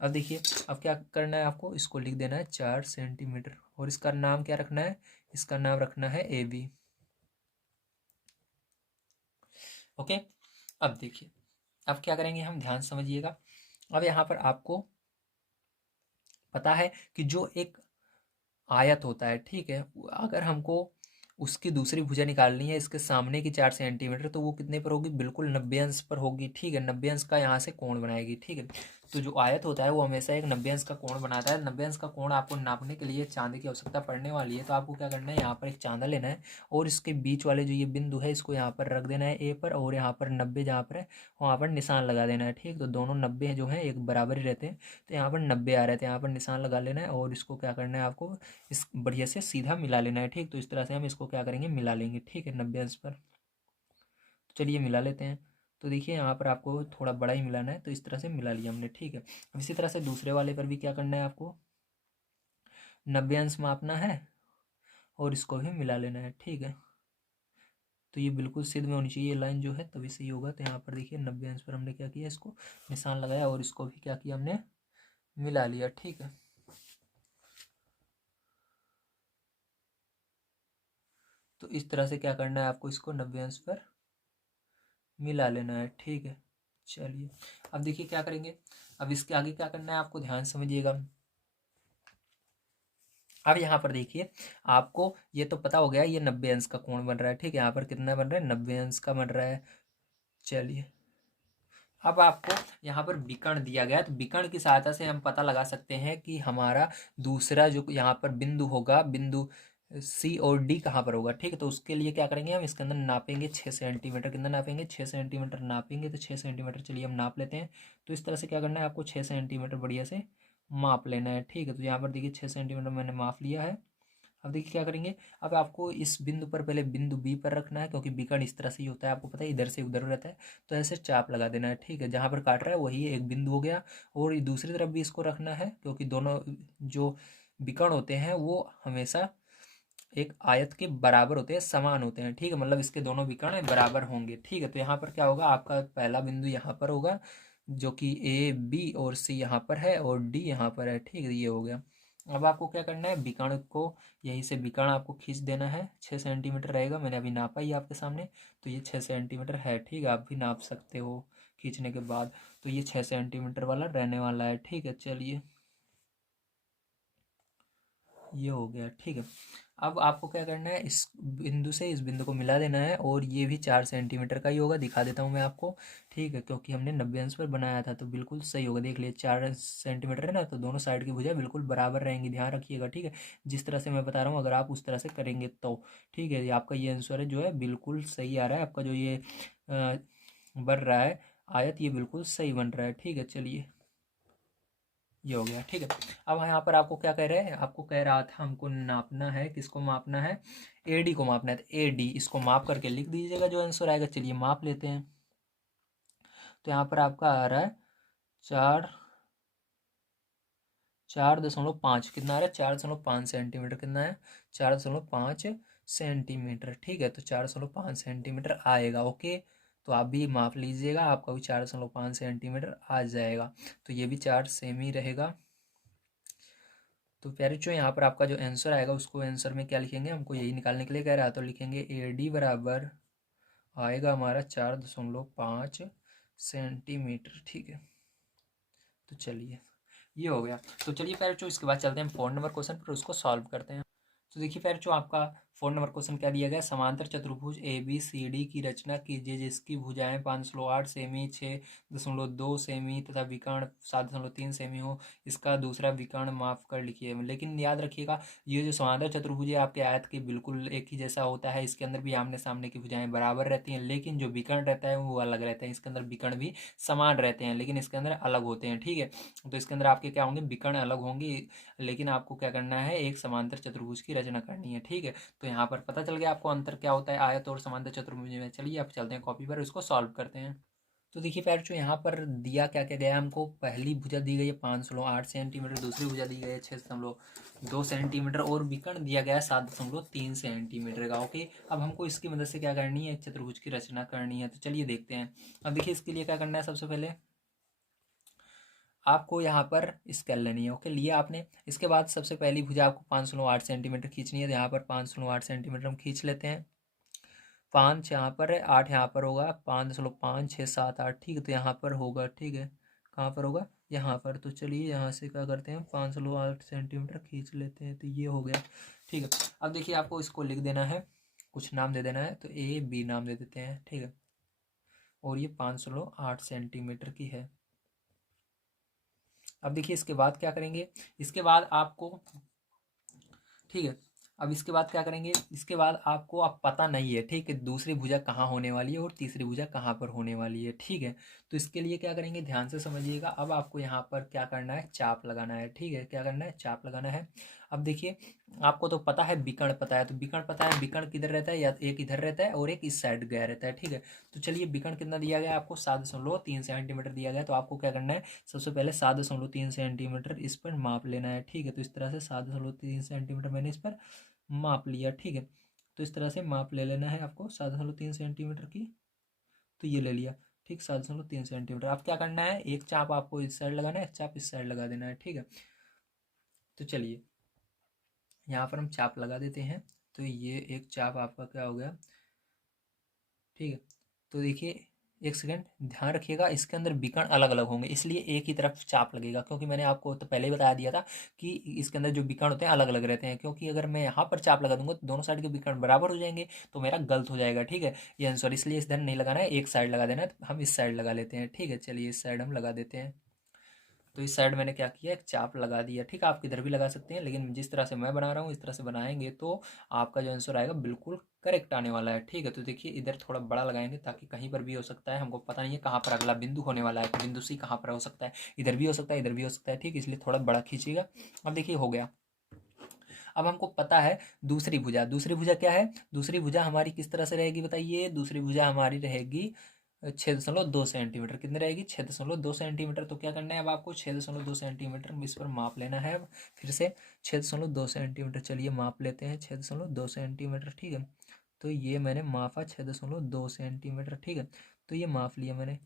अब देखिए अब क्या करना है, आपको इसको लिख देना है 4 सेंटीमीटर और इसका नाम क्या रखना है, इसका नाम रखना है ए बी। ओके, अब देखिए अब क्या करेंगे हम, ध्यान समझिएगा। अब यहाँ पर आपको पता है कि जो एक आयत होता है, ठीक है। अगर हमको उसकी दूसरी भुजा निकालनी है इसके सामने की 4 सेंटीमीटर, तो वो कितने पर होगी, बिल्कुल 90 अंश पर होगी, ठीक है। 90 अंश का यहाँ से कोण बनाएगी, ठीक है। तो जो आयत होता है वो हमेशा एक 90 अंश का कोण बनाता है। 90 अंश का कोण आपको नापने के लिए चांदे की आवश्यकता पड़ने वाली है। तो आपको क्या करना है, यहाँ पर एक चांदा लेना है और इसके बीच वाले जो ये बिंदु है इसको यहाँ पर रख देना है ए पर, और यहाँ पर 90 जहाँ पर है वहाँ पर निशान लगा देना है, ठीक। तो दोनों 90 जो है एक बराबर ही रहते हैं, तो यहाँ पर 90 आ रहे थे, यहाँ पर निशान लगा लेना है और इसको क्या करना है आपको, इस बढ़िया से सीधा मिला लेना है, ठीक। तो इस तरह से हम इसको क्या करेंगे, मिला लेंगे, ठीक है, 90 अंश पर। तो चलिए मिला लेते हैं। तो देखिए यहाँ पर आपको थोड़ा बड़ा ही मिलाना है, तो इस तरह से मिला लिया हमने, ठीक है। अब इसी तरह से दूसरे वाले पर भी क्या करना है आपको, 90 अंश मापना है और इसको भी मिला लेना है, ठीक है। तो ये बिल्कुल सिद्ध में होनी चाहिए लाइन जो है, तभी सही होगा। तो यहाँ पर देखिए 90 अंश पर हमने क्या किया, इसको निशान लगाया और इसको भी क्या किया हमने, मिला लिया, ठीक है। तो इस तरह से क्या करना है आपको, इसको 90 अंश पर मिला लेना है, ठीक है। चलिए अब देखिए क्या करेंगे, अब इसके आगे क्या करना है आपको ध्यान समझिएगा। अब यहाँ पर देखिए आपको ये तो पता हो गया, ये 90 अंश का कोण बन रहा है, ठीक है। यहाँ पर कितना बन रहा है, 90 अंश का बन रहा है। चलिए अब आपको यहाँ पर विकर्ण दिया गया है, तो विकर्ण की सहायता से हम पता लगा सकते हैं कि हमारा दूसरा जो यहाँ पर बिंदु होगा, बिंदु सी और डी कहाँ पर होगा, ठीक है। तो उसके लिए क्या करेंगे, हम इसके अंदर नापेंगे 6 सेंटीमीटर, कितना नापेंगे, 6 सेंटीमीटर नापेंगे। तो 6 सेंटीमीटर चलिए हम नाप लेते हैं। तो इस तरह से क्या करना है आपको, 6 सेंटीमीटर बढ़िया से माप लेना है, ठीक है। तो यहाँ पर देखिए 6 सेंटीमीटर मैंने माप लिया है। अब देखिए क्या करेंगे, अब आपको इस बिंदु पर पहले बिंदु बी पर रखना है, क्योंकि विकर्ण इस तरह से ही होता है, आपको पता है इधर से उधर रहता है। तो ऐसे चाप लगा देना है, ठीक है। जहाँ पर काट रहा है वही एक बिंदु हो गया, और दूसरी तरफ भी इसको रखना है, क्योंकि दोनों जो विकर्ण होते हैं वो हमेशा एक आयत के बराबर होते हैं, समान होते हैं, ठीक है। मतलब इसके दोनों विकर्ण बराबर होंगे, ठीक है। तो यहाँ पर क्या होगा, आपका पहला बिंदु यहाँ पर होगा, जो कि ए बी और सी यहाँ पर है और डी यहाँ पर है, ठीक है। ये हो गया। अब आपको क्या करना है, विकर्ण को यहीं से विकर्ण आपको खींच देना है। 6 सेंटीमीटर रहेगा, मैंने अभी नापा ही आपके सामने। तो ये 6 सेंटीमीटर है, ठीक है। आप भी नाप सकते हो खींचने के बाद। तो ये 6 सेंटीमीटर वाला रहने वाला है, ठीक है। चलिए ये हो गया, ठीक है। अब आपको क्या करना है, इस बिंदु से इस बिंदु को मिला देना है, और ये भी 4 सेंटीमीटर का ही होगा, दिखा देता हूँ मैं आपको, ठीक है। क्योंकि हमने 90 अंश पर बनाया था, तो बिल्कुल सही होगा। देख लिए 4 सेंटीमीटर है ना, तो दोनों साइड की भुजा बिल्कुल बराबर रहेंगी, ध्यान रखिएगा, ठीक है। जिस तरह से मैं बता रहा हूँ अगर आप उस तरह से करेंगे तो, ठीक है। ये आपका ये आंसर है जो है बिल्कुल सही आ रहा है, आपका जो ये बन रहा है आयत, ये बिल्कुल सही बन रहा है, ठीक है। चलिए ये हो गया, ठीक है। अब यहाँ पर आपको क्या कह रहे हैं, आपको कह रहा था हमको नापना है, किसको मापना है, एडी को मापना है। तो एडी इसको माप करके लिख दीजिएगा जो आंसर आएगा। चलिए माप लेते हैं। तो यहाँ पर आपका आ रहा है चार 4.5, कितना आ रहा है, 4.5 सेंटीमीटर, कितना है, 4.5 सेंटीमीटर, ठीक है। तो 4.5 सेंटीमीटर आएगा, ओके। तो आप भी माप लीजिएगा, आपका भी 4.5 सेंटीमीटर आ जाएगा। तो ये भी 4 सेम ही रहेगा। तो प्यारे बच्चों यहाँ पर आपका जो आंसर आएगा उसको आंसर में क्या लिखेंगे, हमको यही निकालने के लिए कह रहा है, तो लिखेंगे ए डी बराबर आएगा हमारा 4.5 सेंटीमीटर, ठीक है। तो चलिए ये हो गया। तो चलिए प्यारे बच्चों इसके बाद चलते हैं 4 नंबर क्वेश्चन पर, उसको सॉल्व करते हैं। तो देखिए प्यारे बच्चों आपका 4 नंबर क्वेश्चन क्या दिया गया, समांतर चतुर्भुज ए बी सी डी की रचना कीजिए जिसकी भुजाएं 5.8 सेमी, 6.2 सेमी तथा विकर्ण 7.3 सेमी हो। इसका दूसरा विकर्ण माप कर लिखिए। लेकिन याद रखिएगा ये जो समांतर चतुर्भुज है आपके आयत के बिल्कुल एक ही जैसा होता है, इसके अंदर भी आमने सामने की भुजाएं बराबर रहती हैं, लेकिन जो विकर्ण रहता है वो अलग रहता है। इसके अंदर विकर्ण भी समान रहते हैं लेकिन इसके अंदर अलग होते हैं, ठीक है। तो इसके अंदर आपके क्या होंगे, विकर्ण अलग होंगे, लेकिन आपको क्या करना है, एक समांतर चतुर्भुज की रचना करनी है, ठीक है। तो यहाँ पर पता चल गया आपको अंतर क्या होता है आयत और समांतर चतुर्भुज में। चलिए आप चलते हैं कॉपी पर, उसको सॉल्व करते हैं। तो देखिए प्यारे बच्चों यहाँ पर दिया क्या क्या गया है हमको, पहली भुजा दी गई है 5.8 सेंटीमीटर, दूसरी भुजा दी गई है 6.2 सेंटीमीटर, और विकर्ण दिया गया है 7.3 सेंटीमीटर का, ओके। अब हमको इसकी मदद से क्या करनी है, एक चतुर्भुज की रचना करनी है। तो चलिए देखते हैं। अब देखिए इसके लिए क्या करना है, सबसे पहले आपको यहाँ पर स्केल लेनी है, ओके। लिया आपने, इसके बाद सबसे पहली भुजा आपको 5.8 सेंटीमीटर खींचनी है। तो यहाँ पर 5.8 सेंटीमीटर हम खींच लेते हैं। 5 यहाँ पर है, 8 यहाँ पर होगा, 5.5 6 7 8, ठीक है। तो यहाँ पर होगा, ठीक है, कहाँ पर होगा, यहाँ पर। तो चलिए यहाँ से क्या करते हैं, 508 सेंटीमीटर खींच लेते हैं, तो ये हो गया। ठीक है, अब देखिए आपको इसको लिख देना है, कुछ नाम दे देना है, तो ए बी नाम दे देते हैं। ठीक है, और ये 508 सेंटीमीटर की है। अब देखिए इसके बाद क्या करेंगे, इसके बाद आपको, ठीक है, अब इसके बाद क्या करेंगे, इसके बाद आपको अब पता नहीं है, ठीक है, दूसरी भुजा कहाँ होने वाली है और तीसरी भुजा कहाँ पर होने वाली है। ठीक है, तो इसके लिए क्या करेंगे, ध्यान से समझिएगा। अब आपको यहाँ पर क्या करना है, चाप लगाना है। ठीक है, क्या करना है, चाप लगाना है। अब देखिए आपको तो पता है विकर्ण पता है, तो विकर्ण पता है, विकर्ण किधर रहता है, या एक इधर रहता है और एक इस साइड गया रहता है। ठीक है, तो चलिए विकर्ण कितना दिया गया है आपको, 7.3 सेंटीमीटर दिया गया है। तो आपको क्या करना है, सबसे पहले 7.3 सेंटीमीटर इस पर माप लेना है। ठीक है, तो इस तरह से 7.3 सेंटीमीटर मैंने इस पर माप लिया। ठीक है, तो इस तरह से माप ले लेना है आपको 7.3 सेंटीमीटर की। तो ये ले लिया, ठीक, 7.3 सेंटीमीटर। अब क्या करना है, एक चाप आपको इस साइड लगाना है, एक चाप इस साइड लगा देना है। ठीक है, तो चलिए यहाँ पर हम चाप लगा देते हैं। तो ये एक चाप आपका क्या हो गया। ठीक है, तो देखिए एक सेकंड ध्यान रखिएगा, इसके अंदर विकर्ण अलग अलग होंगे, इसलिए एक ही तरफ चाप लगेगा, क्योंकि मैंने आपको तो पहले ही बता दिया था कि इसके अंदर जो विकर्ण होते हैं अलग अलग रहते हैं। क्योंकि अगर मैं यहाँ पर चाप लगा दूंगा तो दोनों साइड के विकर्ण बराबर हो जाएंगे, तो मेरा गलत हो जाएगा। ठीक है, ये आंसर, इसलिए इस धन नहीं लगाना है, एक साइड लगा देना है। तो हम इस साइड लगा लेते हैं। ठीक है, चलिए इस साइड हम लगा देते हैं। तो इस साइड मैंने क्या किया, एक चाप लगा दिया। ठीक है, आप किधर भी लगा सकते हैं, लेकिन जिस तरह से मैं बना रहा हूँ इस तरह से बनाएंगे तो आपका जो आंसर आएगा बिल्कुल करेक्ट आने वाला है। ठीक है, तो देखिए इधर थोड़ा बड़ा लगाएंगे, ताकि कहीं पर भी हो सकता है, हमको पता नहीं है कहाँ पर अगला बिंदु होने वाला है, तो बिंदु सी कहाँ पर हो सकता है, इधर भी हो सकता है, इधर भी हो सकता है। ठीक, इसलिए थोड़ा बड़ा खींचिएगा। अब देखिए हो गया। अब हमको पता है दूसरी भुजा, दूसरी भुजा क्या है, दूसरी भुजा हमारी किस तरह से रहेगी बताइए, दूसरी भुजा हमारी रहेगी 6.2 सेंटीमीटर। कितनी रहेगी, 6.2 सेंटीमीटर। तो क्या करना है, अब आपको 6.2 सेंटीमीटर इस पर माप लेना है। अब फिर से 6.2 सेंटीमीटर, चलिए माप लेते हैं 6.2 सेंटीमीटर। ठीक है, तो ये मैंने मापा 6.2 सेंटीमीटर। ठीक है, तो ये माप लिया मैंने।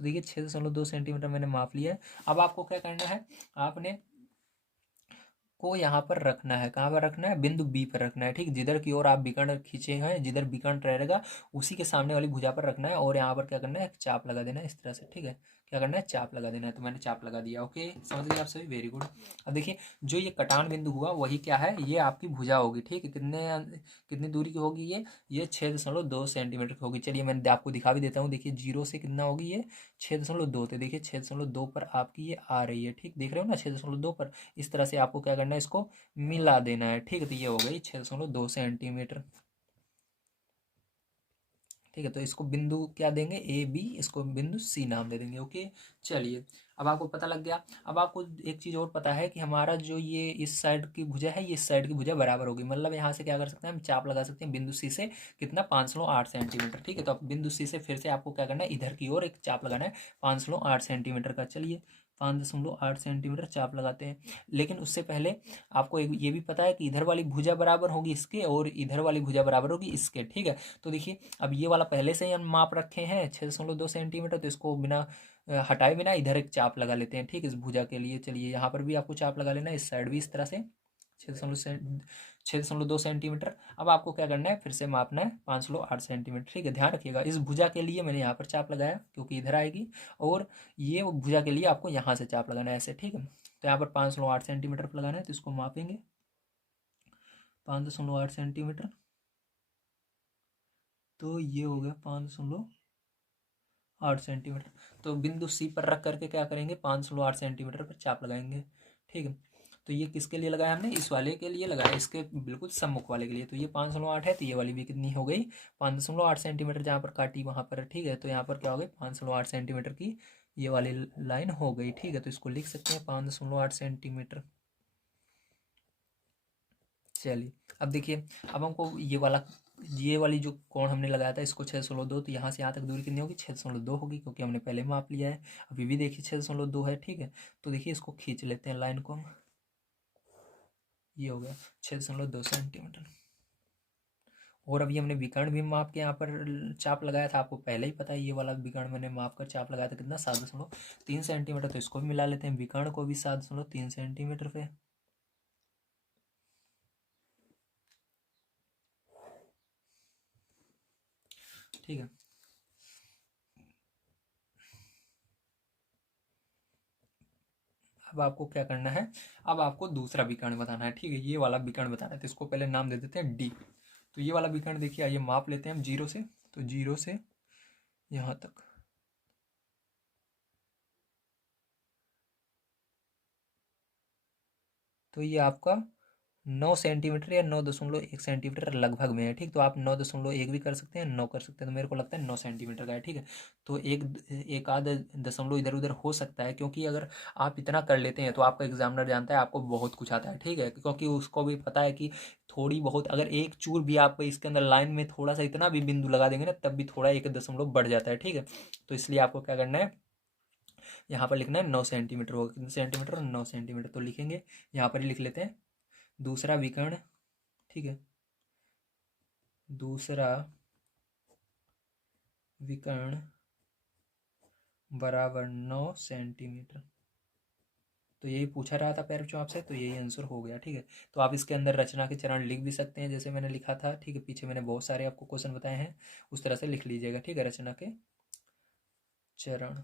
तो देखिए 6.2 सेंटीमीटर मैंने माप लिया है। अब आपको क्या करना है, आपने को यहाँ पर रखना है, कहाँ पर रखना है, बिंदु बी पर रखना है। ठीक, जिधर की ओर आप विकर्ण खींचे हैं, जिधर विकर्ण रहेगा उसी के सामने वाली भुजा पर रखना है, और यहाँ पर क्या करना है, चाप लगा देना है इस तरह से। ठीक है, क्या करना है, चाप लगा देना है। तो मैंने चाप लगा दिया। ओके, समझ गए आप सभी, वेरी गुड। अब देखिए जो ये कटान बिंदु हुआ वही क्या है, ये आपकी भुजा होगी। ठीक है, कितनी दूरी की होगी ये 6.2 सेंटीमीटर की होगी। चलिए मैं आपको दिखा भी देता हूँ, देखिए जीरो से कितना होगी ये, 6.2। तो देखिए 6.2 पर आपकी ये आ रही है। ठीक, देख रहे हो ना, 6.2 पर। इस तरह से आपको क्या करना है, इसको मिला देना है। ठीक है, तो ये हो गई 6.2 सेंटीमीटर। ठीक है, तो इसको बिंदु क्या देंगे, ए बी, इसको बिंदु सी नाम दे देंगे। ओके, चलिए अब आपको पता लग गया। अब आपको एक चीज़ और पता है कि हमारा जो ये इस साइड की भुजा है, ये इस साइड की भुजा बराबर होगी। मतलब यहाँ से क्या कर सकते हैं, हम चाप लगा सकते हैं बिंदु सी से, कितना, 508 सेंटीमीटर। ठीक है, तो अब बिंदु सी से फिर से आपको क्या करना है, इधर की ओर एक चाप लगाना है 508 सेंटीमीटर का। चलिए 5.8 सेंटीमीटर चाप लगाते हैं। लेकिन उससे पहले आपको एक ये भी पता है कि इधर वाली भुजा बराबर होगी इसके, और इधर वाली भुजा बराबर होगी इसके। ठीक है, तो देखिए अब ये वाला पहले से ही हम माप रखे हैं 6.2 सेंटीमीटर, तो इसको बिना हटाए बिना इधर एक चाप लगा लेते हैं। ठीक, इस भुजा के लिए चलिए यहाँ पर भी आपको चाप लगा लेना है, इस साइड भी इस तरह से 6.2 सेंटीमीटर। अब आपको क्या करना है, फिर से मापना है 5.8 सेंटीमीटर। ठीक है, ध्यान रखिएगा, इस भुजा के लिए मैंने यहाँ पर चाप लगाया क्योंकि इधर आएगी, और ये भुजा के लिए आपको यहाँ से चाप लगाना है ऐसे। ठीक है, तो यहाँ पर 5.8 सेंटीमीटर पर लगाना है, तो इसको मापेंगे 5.8 सेंटीमीटर। तो ये हो गया 5.8 सेंटीमीटर। तो बिंदु सी पर रख करके क्या करेंगे, 5.8 सेंटीमीटर पर चाप लगाएंगे। ठीक है, तो ये किसके लिए लगाया हमने, इस वाले के लिए लगाया, इसके बिल्कुल सम्मुख वाले के लिए। तो ये 5.8 है, तो ये वाली भी कितनी हो गई, 5.8 सेंटीमीटर, जहाँ पर काटी वहाँ पर। ठीक है, तो यहाँ पर क्या हो गई, 5.8 सेंटीमीटर की ये वाली लाइन हो गई। ठीक है, तो इसको लिख सकते हैं 5.8 सेंटीमीटर। चलिए अब देखिए, अब हमको ये वाली जो कोण हमने लगाया था इसको 6.2, तो यहाँ से यहाँ तक दूरी कितनी होगी, 6.2 होगी, क्योंकि हमने पहले माप लिया है। अभी भी देखिए 6.2 है। ठीक है, तो देखिए इसको खींच लेते हैं लाइन को हम, ये हो गया 6.2 सेंटीमीटर। और अभी हमने विकर्ण भी माप के यहाँ पर चाप लगाया था, आपको पहले ही पता है, ये वाला विकर्ण मैंने माप कर चाप लगाया था कितना, 7.3 सेंटीमीटर। तो इसको भी मिला लेते हैं, विकर्ण को भी 7.3 सेंटीमीटर पे। ठीक है, अब आपको क्या करना है, अब आपको दूसरा विकर्ण बताना है, ठीक है। ये वाला विकर्ण बताना है, तो इसको पहले नाम दे देते हैं डी। तो ये वाला विकर्ण देखिए, आइए माप लेते हैं हम जीरो से, तो जीरो से यहाँ तक, तो ये आपका 9 सेंटीमीटर या 9.1 सेंटीमीटर लगभग में है, ठीक। तो आप 9.1 भी कर सकते हैं, 9 कर सकते हैं, तो मेरे को लगता है 9 सेंटीमीटर का है, ठीक है। तो एक आध दशमलव इधर उधर हो सकता है, क्योंकि अगर आप इतना कर लेते हैं तो आपका एग्जामिनर जानता है आपको बहुत कुछ आता है, ठीक है, क्योंकि उसको भी पता है कि थोड़ी बहुत अगर एक चूर भी आप इसके अंदर लाइन में थोड़ा सा इतना भी बिंदु लगा देंगे ना, तब भी थोड़ा 1 दशमलव बढ़ जाता है, ठीक है। तो इसलिए आपको क्या करना है, यहाँ पर लिखना है 9 सेंटीमीटर होगा, कितने सेंटीमीटर, 9 सेंटीमीटर, तो लिखेंगे यहाँ पर ही लिख लेते हैं दूसरा विकर्ण, ठीक है। दूसरा विकर्ण बराबर 9 सेंटीमीटर। तो यही पूछा रहा था पैरचो आपसे, तो यही आंसर हो गया, ठीक है। तो आप इसके अंदर रचना के चरण लिख भी सकते हैं, जैसे मैंने लिखा था, ठीक है। पीछे मैंने बहुत सारे आपको क्वेश्चन बताए हैं, उस तरह से लिख लीजिएगा, ठीक है, रचना के चरण।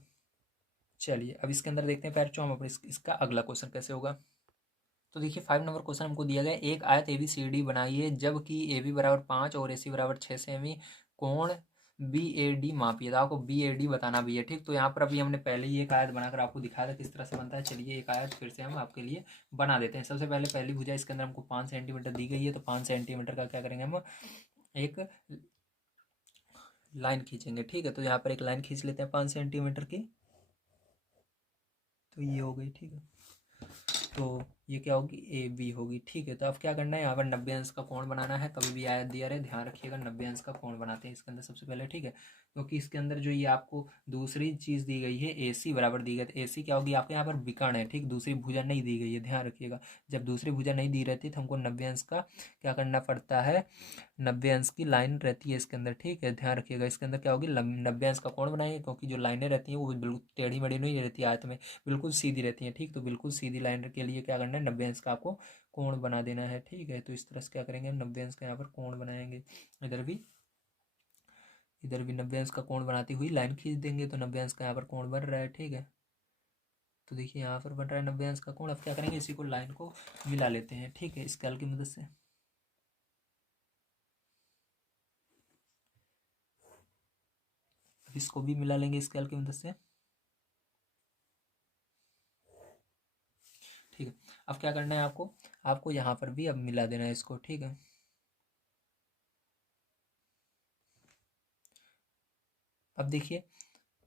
चलिए अब इसके अंदर देखते हैं पैरचो हम अपने इसका अगला क्वेश्चन कैसे होगा। तो देखिए 5 नंबर क्वेश्चन हमको दिया गया, एक आयत ए बी सी डी बनाइए जबकि ए बी बराबर 5 और ए सी बराबर 6 सेमी, कोण बी ए डी मापिए। तो आपको बी ए डी बताना भी है, ठीक। तो यहाँ पर अभी हमने पहले ही एक आयत बनाकर आपको दिखाया था किस तरह से बनता है। चलिए एक आयत फिर से हम आपके लिए बना देते हैं। सबसे पहले पहली भुजा, इसके अंदर हमको 5 सेंटीमीटर दी गई है, तो 5 सेंटीमीटर का क्या करेंगे हम, एक लाइन खींचेंगे, ठीक है। तो यहाँ पर एक लाइन खींच लेते हैं 5 सेंटीमीटर की, तो ये हो गई, ठीक है। तो ये क्या होगी, ए बी होगी, ठीक है। तो अब क्या करना है, यहाँ पर 90 अंश का कोण बनाना है। कभी भी आयत दिया रहे ध्यान रखिएगा, 90 अंश का कोण बनाते हैं इसके अंदर सबसे पहले, ठीक है। क्योंकि इसके अंदर जो ये आपको दूसरी चीज़ दी गई है ए सी बराबर दी गई, तो ए सी क्या होगी, आपके यहाँ पर विकर्ण है, ठीक। दूसरी भुजा नहीं दी गई है, ध्यान रखिएगा। जब दूसरी भुजा नहीं दी रहती तो हमको 90 अंश का क्या करना पड़ता है, 90 अंश की लाइन रहती है इसके अंदर, ठीक है, ध्यान रखिएगा। इसके अंदर क्या होगी, 90 अंश का कोण बनाएंगे, क्योंकि जो लाइनें रहती हैं वो बिल्कुल टेढ़ी मेढ़ी नहीं रहती आयत में, बिल्कुल सीधी रहती है, ठीक। तो बिल्कुल सीधी लाइन के लिए क्या करना है, 90 अंश का आपको कोण बना देना है, ठीक है। तो इस तरह से क्या करेंगे हम, 90 अंश का यहाँ पर कोण बनाएंगे। इधर भी 90 अंश का कोण बनाती हुई लाइन खींच देंगे, तो 90 अंश का यहाँ पर कोण बन रहा है, ठीक है। तो देखिए यहाँ पर बन रहा है 90 अंश का कोण। अब क्या करेंगे, इसी को लाइन को मिला लेते हैं, ठीक है, स्केल की मदद से। अब इसको भी मिला लेंगे स्केल की मदद से, ठीक है। अब क्या करना है आपको, आपको यहाँ पर भी अब मिला देना है इसको, ठीक है। अब देखिए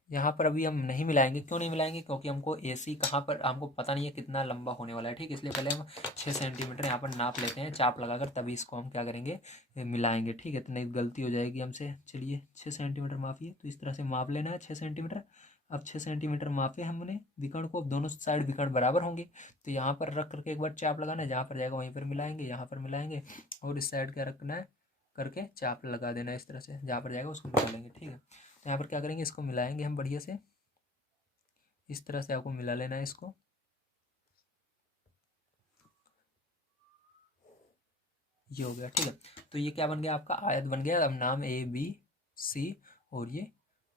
यहाँ पर अभी हम नहीं मिलाएंगे, क्यों नहीं मिलाएंगे, क्योंकि हमको ए सी कहाँ पर हमको पता नहीं है कितना लंबा होने वाला है, ठीक। इसलिए पहले हम 6 सेंटीमीटर यहाँ पर नाप लेते हैं चाप लगाकर, तभी इसको हम क्या करेंगे, मिलाएंगे, ठीक है। तो नहीं गलती हो जाएगी हमसे। चलिए 6 सेंटीमीटर मापिए, तो इस तरह से माप लेना है 6 सेंटीमीटर। अब 6 सेंटीमीटर मापे हमने विकर्ण को, दोनों साइड विकर्ण बराबर होंगे, तो यहाँ पर रख करके एक बार चाप लगाना है, जहाँ पर जाएगा वहीं पर मिलाएंगे, यहाँ पर मिलाएंगे, और इस साइड क्या रखना है करके चाप लगा देना है इस तरह से, जहाँ पर जाएगा उसको मिला लेंगे, ठीक है। तो यहाँ पर क्या करेंगे, इसको मिलाएंगे हम बढ़िया से, इस तरह से आपको मिला लेना है इसको। ये हो गया, ठीक है। तो ये क्या बन गया, आपका आयत बन गया। अब नाम ए बी सी और ये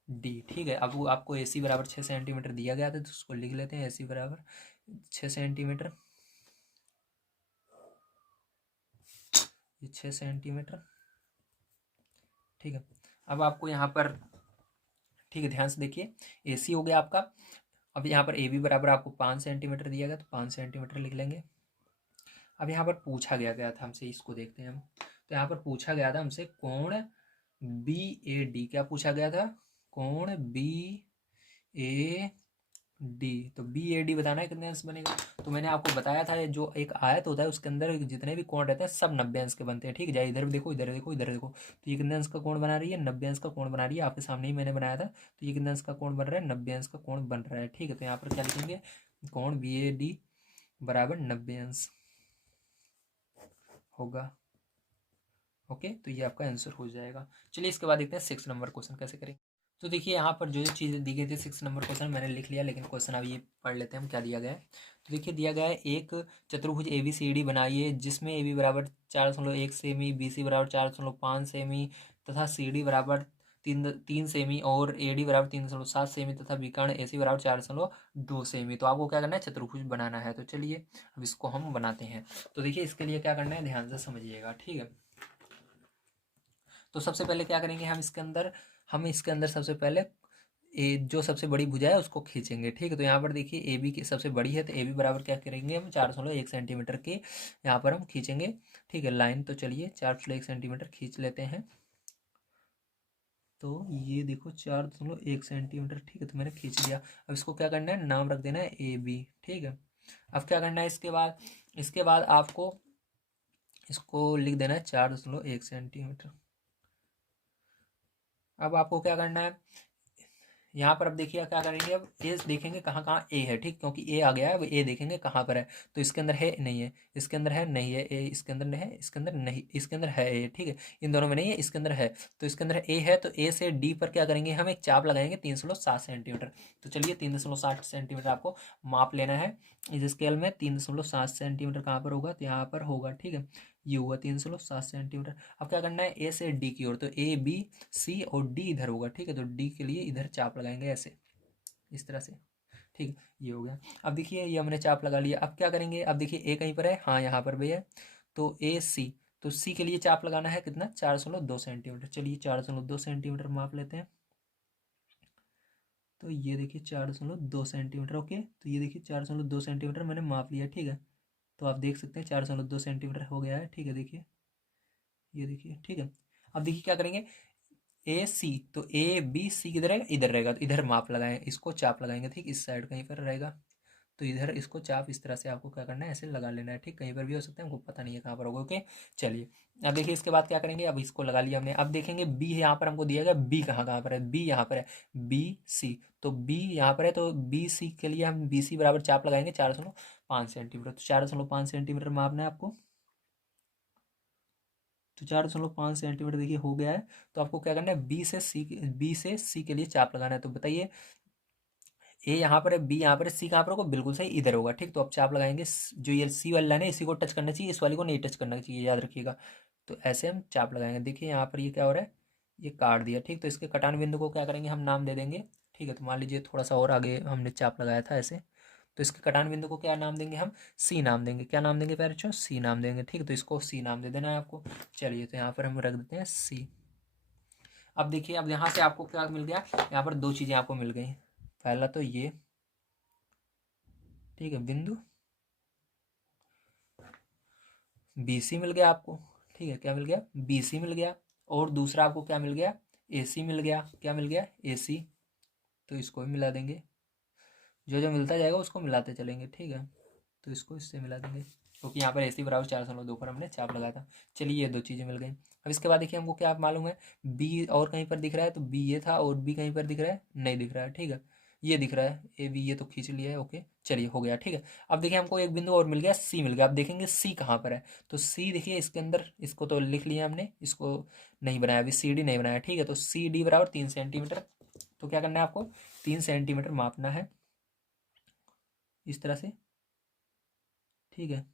डी, ठीक है। अब वो आपको ए सी बराबर 6 सेंटीमीटर दिया गया था, तो उसको लिख लेते हैं, ए सी बराबर 6 सेंटीमीटर, ये 6 सेंटीमीटर, ठीक है। अब आपको यहाँ पर, ठीक है, ध्यान से देखिए, ए सी हो गया आपका। अब यहाँ पर ए बी बराबर आपको 5 सेंटीमीटर दिया गया, तो 5 सेंटीमीटर लिख लेंगे। अब यहाँ पर पूछा गया था हमसे, इसको देखते हैं हम। तो यहाँ पर पूछा गया था हमसे कोण बी ए डी, क्या पूछा गया था, कोण बी ए डी। तो बी ए डी बताना है कितने अंश बनेगा। तो मैंने आपको बताया था जो एक आयत होता है उसके अंदर जितने भी कोण रहते हैं सब 90 अंश के बनते हैं, ठीक है। जाए इधर भी देखो, इधर देखो, इधर देखो, तो ये कितने अंश का कोण बना रही है, 90 अंश का कोण बना रही है, आपके सामने ही मैंने बनाया था। तो ये कितने अंश का कोण बन रहा है, 90 अंश का कोण बन रहा है, ठीक है। तो यहाँ पर क्या लिखेंगे, कोण बी ए डी बराबर 90 अंश होगा, ओके। तो ये आपका आंसर हो जाएगा। चलिए इसके बाद देखते हैं 6 नंबर क्वेश्चन कैसे करेंगे। तो देखिए यहाँ पर जो जो चीज़ें दी गई थी 6 नंबर क्वेश्चन मैंने लिख लिया, लेकिन क्वेश्चन अब ये पढ़ लेते हैं हम क्या दिया गया है। तो देखिए दिया गया है, एक चतुर्भुज ए बी सी डी बनाइए जिसमें ए बी बराबर 4.1 सेमी, बी सी बराबर 4.5 सेमी तथा सी डी बराबर तीन सेमी और ए डी बराबर 3.7 सेमी तथा विकर्ण ए सी बराबर 4.2 सेमी। तो आपको क्या करना है, चतुर्भुज बनाना है। तो चलिए अब इसको हम बनाते हैं। तो देखिए इसके लिए क्या करना है, ध्यान से समझिएगा, ठीक है। तो सबसे पहले क्या करेंगे, हम इसके अंदर सबसे पहले जो सबसे बड़ी भुजा है उसको खींचेंगे, ठीक है। तो यहाँ पर देखिए ए बी की सबसे बड़ी है, तो ए बी बराबर क्या करेंगे हम 4.1 सेंटीमीटर के यहाँ पर हम खींचेंगे, ठीक है, लाइन। तो चलिए 4.1 सेंटीमीटर खींच लेते हैं। तो ये देखो 4.1 सेंटीमीटर, ठीक है, तो मैंने खींच लिया। अब इसको क्या करना है, नाम रख देना है ए बी, ठीक है। अब क्या करना है, इसके बाद आपको इसको लिख देना है 4.1 सेंटीमीटर। अब आपको क्या करना है, यहाँ पर अब देखिए क्या करेंगे, अब ए देखेंगे कहाँ कहाँ ए है, ठीक, क्योंकि ए आ गया है, अब ए देखेंगे कहाँ पर है। तो इसके अंदर है नहीं है, इसके अंदर है नहीं है ए, इसके अंदर नहीं है, इसके अंदर नहीं, इसके अंदर है ए, ठीक है। इन दोनों में नहीं है, इसके अंदर है। तो इसके अंदर ए है, तो ए से डी पर क्या करेंगे, हम एक चाप लगाएंगे 3.7 सेंटीमीटर। तो चलिए 3.7 सेंटीमीटर आपको माप लेना है। इस स्केल में 3.7 सेंटीमीटर कहाँ पर होगा, तो यहाँ पर होगा, ठीक है। ये हुआ 3.7 सेंटीमीटर। अब क्या करना है, ए से डी की ओर, तो ए बी सी और डी इधर होगा, ठीक है। तो डी के लिए इधर चाप लगाएंगे ऐसे, इस तरह से, ठीक है। ये हो गया। अब देखिए ये हमने चाप लगा लिया। अब क्या करेंगे, अब देखिए ए कहीं पर है, हाँ यहाँ पर भी है। तो ए सी, तो सी के लिए चाप लगाना है कितना, 4.2 सेंटीमीटर। चलिए 4.2 सेंटीमीटर माप लेते हैं। तो ये देखिए 4.2 सेंटीमीटर, ओके। तो ये देखिए 4.2 सेंटीमीटर मैंने माप लिया, ठीक है। तो आप देख सकते हैं 4.2 सेंटीमीटर हो गया है, ठीक है। देखिए ये देखिए, ठीक है। अब देखिए क्या करेंगे, ए सी, तो ए बी सी किधर रहेगा, इधर रहेगा, तो इधर माप लगाएं, इसको चाप लगाएंगे, ठीक, इस साइड कहीं पर रहेगा। तो इधर इसको चाप इस तरह से आपको क्या करना है, ऐसे लगा लेना है, ठीक। कहीं पर भी हो सकता है, हमको पता नहीं है कहाँ पर होगा, ओके। चलिए अब देखिए इसके बाद क्या करेंगे, अब इसको लगा लिया हमने। अब देखेंगे बी यहाँ पर हमको दिया गया, बी कहाँ कहाँ पर है, बी यहाँ पर है, बी सी। तो बी यहाँ पर है, तो बी सी के लिए हम बी सी बराबर चाप लगाएंगे 4.5 सेंटीमीटर। तो 4.5 सेंटीमीटर मापना है आपको। तो 4.5 सेंटीमीटर देखिए हो गया है। तो आपको क्या करना है, बी से सी के लिए चाप लगाना है। तो बताइए, ए यहाँ पर है, बी यहाँ पर है, सी कहाँ पर होगा, बिल्कुल सही इधर होगा, ठीक। तो आप चाप लगाएंगे, जो ये सी वाली लाइन है इसी को टच करना चाहिए, इस वाली को नहीं टच करना चाहिए, याद रखिएगा। तो ऐसे हम चाप लगाएंगे। देखिए यहाँ पर ये क्या हो रहा है, ये काट दिया, ठीक। तो इसके कटान बिंदु को क्या करेंगे, हम नाम दे देंगे, ठीक है। तो मान लीजिए थोड़ा सा और आगे हमने चाप लगाया था ऐसे, तो इसके कटान बिंदु को क्या नाम देंगे, हम सी नाम देंगे। क्या नाम देंगे प्यारे बच्चों, सी नाम देंगे, ठीक। तो इसको सी नाम दे देना है आपको। चलिए तो यहाँ पर हम रख देते हैं सी। अब देखिए, अब यहाँ से आपको क्या मिल गया, यहाँ पर दो चीज़ें आपको मिल गई। पहला तो ये, ठीक है, बिंदु बी सी मिल गया आपको, ठीक है। क्या मिल गया, बी सी मिल गया। और दूसरा आपको क्या मिल गया, ए सी मिल गया। क्या मिल गया, ए सी। तो इसको भी मिला देंगे, जो जो मिलता जाएगा उसको मिलाते चलेंगे, ठीक है। तो इसको इससे मिला देंगे, क्योंकि यहाँ पर ए सी बराबर 4.2 पर हमने चाप लगाया था। चलिए ये दो चीज़ें मिल गई। अब इसके बाद देखिए हमको क्या मालूम है, बी और कहीं पर दिख रहा है, तो बी ये था, और बी कहीं पर दिख रहा है, नहीं दिख रहा है, ठीक है। ये दिख रहा है ए बी, ये तो खींच लिया है, ओके। चलिए हो गया, ठीक है। अब देखिए हमको एक बिंदु और मिल गया, सी मिल गया। अब देखेंगे सी कहाँ पर है। तो सी देखिए इसके अंदर, इसको तो लिख लिया हमने, इसको नहीं बनाया अभी, सी डी नहीं बनाया, ठीक है। तो सी डी बराबर 3 सेंटीमीटर। तो क्या करना है आपको, 3 सेंटीमीटर मापना है इस तरह से, ठीक है।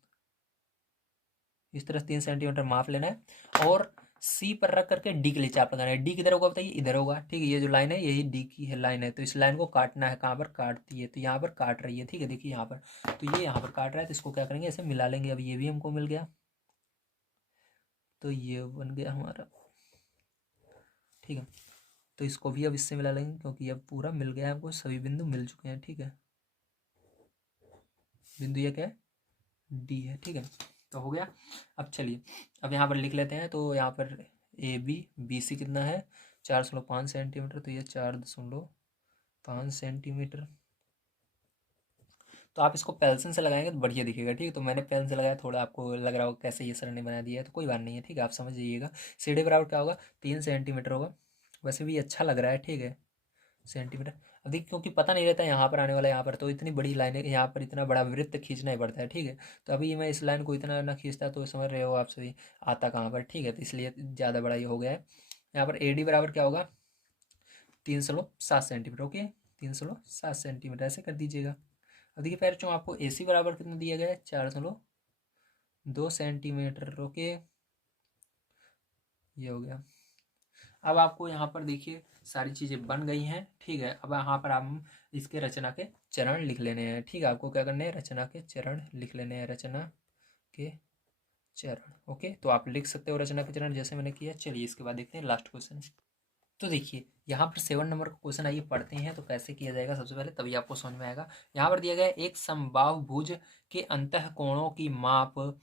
इस तरह से 3 सेंटीमीटर माप लेना है। और सी पर रख करके डी के लिए चाप लगाना है। डी किधर होगा बताइए, इधर होगा, ठीक है। ये जो लाइन है यही डी की है लाइन है, तो इस लाइन को काटना है। कहाँ पर काटती है, तो यहाँ पर काट रही है, ठीक है। देखिए यहाँ पर, तो ये यहाँ पर काट रहा है, तो इसको क्या करेंगे, ऐसे मिला लेंगे। अब ये भी हमको मिल गया, तो ये बन गया हमारा, ठीक है। तो इसको भी अब इससे मिला लेंगे, क्योंकि अब पूरा मिल गया है हमको, सभी बिंदु मिल चुके हैं, ठीक है। बिंदु ये क्या है, डी है, ठीक है। तो हो गया। अब चलिए, अब यहाँ पर लिख लेते हैं। तो यहाँ पर ए बी, बी सी कितना है, 4.5 सेंटीमीटर। तो ये 4.5 सेंटीमीटर। तो आप इसको पेंसिल से लगाएंगे तो बढ़िया दिखेगा, ठीक है। तो मैंने पेन से लगाया, थोड़ा आपको लग रहा होगा कैसे ये सर ने बना दिया है, तो कोई बात नहीं है, ठीक है। आप समझ जाइएगा। सीढ़ी बराबर क्या होगा, 3 सेंटीमीटर होगा। वैसे भी अच्छा लग रहा है, ठीक है, सेंटीमीटर। अब देखिए क्योंकि पता नहीं रहता यहाँ पर आने वाला, यहाँ पर तो इतनी बड़ी लाइन है, यहाँ पर इतना बड़ा वृत्त खींचना ही पड़ता है, ठीक है। तो अभी मैं इस लाइन को इतना ना खींचता, तो समझ रहे हो आप सभी, आता कहाँ पर, ठीक है। तो इसलिए ज़्यादा बड़ा ये हो गया है। यहाँ पर ए डी बराबर क्या होगा, 3.7 सेंटीमीटर, ओके। 3.7 सेंटीमीटर ऐसे कर दीजिएगा। अब देखिए पैर चो आपको ए सी बराबर कितना दिया गया है, 4.2 सेंटीमीटर, ओके। ये हो गया। अब आपको यहाँ पर देखिए सारी चीज़ें बन गई हैं, ठीक है। अब यहाँ पर हम इसके रचना के चरण लिख लेने हैं, ठीक है। आपको क्या करना है, रचना के चरण लिख लेने हैं, रचना के चरण। ओके, तो आप लिख सकते हो रचना के चरण जैसे मैंने किया। चलिए इसके बाद देखते हैं लास्ट क्वेश्चन। तो देखिए यहाँ पर 7 नंबर का क्वेश्चन, आइए पढ़ते हैं तो कैसे किया जाएगा सबसे पहले, तभी आपको समझ में आएगा। यहाँ पर दिया गया है एक समबाहु भुज के अंतः कोणों की माप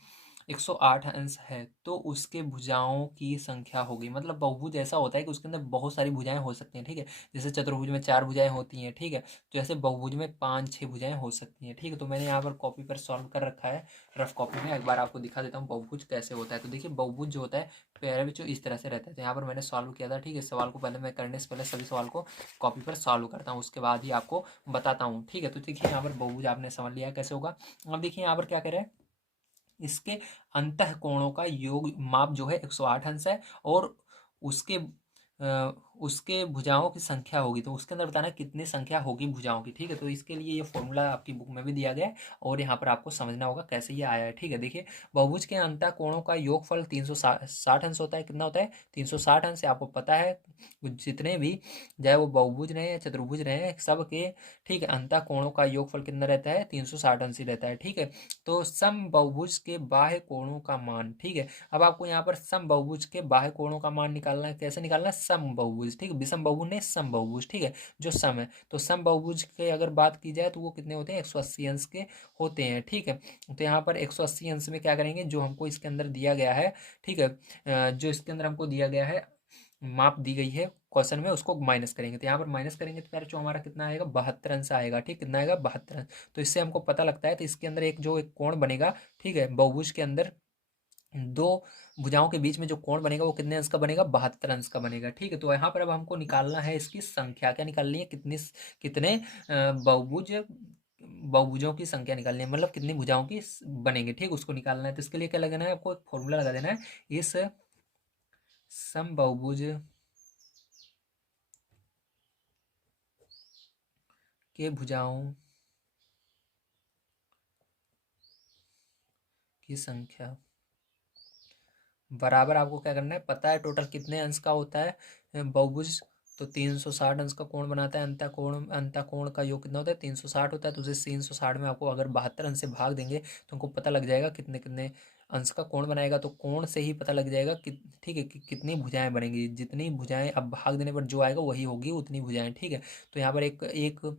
108 अंश है, तो उसके भुजाओं की संख्या होगी। मतलब बहुभुज ऐसा होता है कि उसके अंदर बहुत सारी भुजाएं हो सकती हैं, ठीक है। जैसे चतुर्भुज में 4 भुजाएं होती हैं, ठीक है। तो ऐसे बहुभुज में 5-6 भुजाएं हो सकती हैं, ठीक है। तो मैंने यहाँ पर कॉपी पर सॉल्व कर रखा है, रफ कॉपी में। एक बार आपको दिखा देता हूँ बहुभुज कैसे होता है। तो देखिए बहुभुज जो होता है पैर में जो इस तरह से रहता है, तो यहाँ पर मैंने सॉल्व किया था, ठीक है। सवाल को पहले मैं करने से पहले सभी सवाल को कॉपी पर सॉल्व करता हूँ, उसके बाद ही आपको बताता हूँ, ठीक है। तो देखिए यहाँ पर बहुभुज आपने समझ लिया कैसे होगा। अब देखिए यहाँ पर क्या कह रहे हैं, इसके अंतः कोणों का योग माप जो है 108 अंश है, और उसके उसके भुजाओं की संख्या होगी। तो उसके अंदर बताना है कितनी संख्या होगी भुजाओं की, ठीक है। तो इसके लिए ये फॉर्मूला आपकी बुक में भी दिया गया है, और यहाँ पर आपको समझना होगा कैसे ये आया है, ठीक है। देखिए बहुभुज के अंतः कोणों का योगफल 360 अंश होता है। कितना होता है, 360 अंश। आपको पता है जितने भी, चाहे वो बहुभुज रहे या चतुर्भुज रहे, सब के, ठीक है, अंतः कोणों का योगफल कितना रहता है, 360 अंश ही रहता है, ठीक है। तो सम बहुभुज के बाह्य कोणों का मान, ठीक है। अब आपको यहाँ पर सम बहुभुज के बाह्य कोणों का मान निकालना है। कैसे निकालना है, सम बहुभुज, ठीक है। विषम बहुभुज नहीं, सम बहुभुज, ठीक है, जो सम है। तो सम बहुभुज के अगर बात की जाए तो वो कितने होते हैं, 180 अंश के होते हैं, ठीक है। तो यहाँ पर 180 अंश में क्या करेंगे, जो हमको इसके अंदर दिया गया है, ठीक है, जो इसके अंदर हमको दिया गया है, माप दी गई है क्वेश्चन में, उसको माइनस करेंगे। तो यहाँ पर माइनस करेंगे तो यार जो हमारा कितना आएगा, 72 अंश आएगा, ठीक। कितना आएगा, 72 अंश। तो इससे हमको पता लगता है, तो इसके अंदर एक जो एक कोण बनेगा, ठीक है, बहुभुज के अंदर दो भुजाओं के बीच में जो कोण बनेगा वो कितने अंश का बनेगा, 72 अंश का बनेगा, ठीक है। तो यहाँ पर अब हमको निकालना है इसकी संख्या। क्या निकालनी है, कितने बहुभुज बहुभुजों की संख्या निकालनी है, मतलब कितनी भुजाओं की बनेंगे, ठीक, उसको निकालना है। तो इसके लिए क्या लगाना है, आपको एक फॉर्मूला लगा देना है। इस समबहुभुज के भुजाओं की संख्या बराबर, आपको क्या करना है, पता है टोटल कितने अंश का होता है बहुभुज। तो 360 अंश का कोण बनाता है, अंतः कोण का योग कितना होता है, 360 होता है। तो उसे 360 में आपको अगर 72 अंश से भाग देंगे तो हमको पता लग जाएगा कितने कितने अंश का कोण बनाएगा। तो कोण से ही पता लग जाएगा कि, ठीक है, कि कितनी भुजाएं बनेंगी। जितनी भुजाएं अब भाग देने पर जो आएगा वही होगी उतनी भुजाएं, ठीक है। तो यहाँ पर एक एक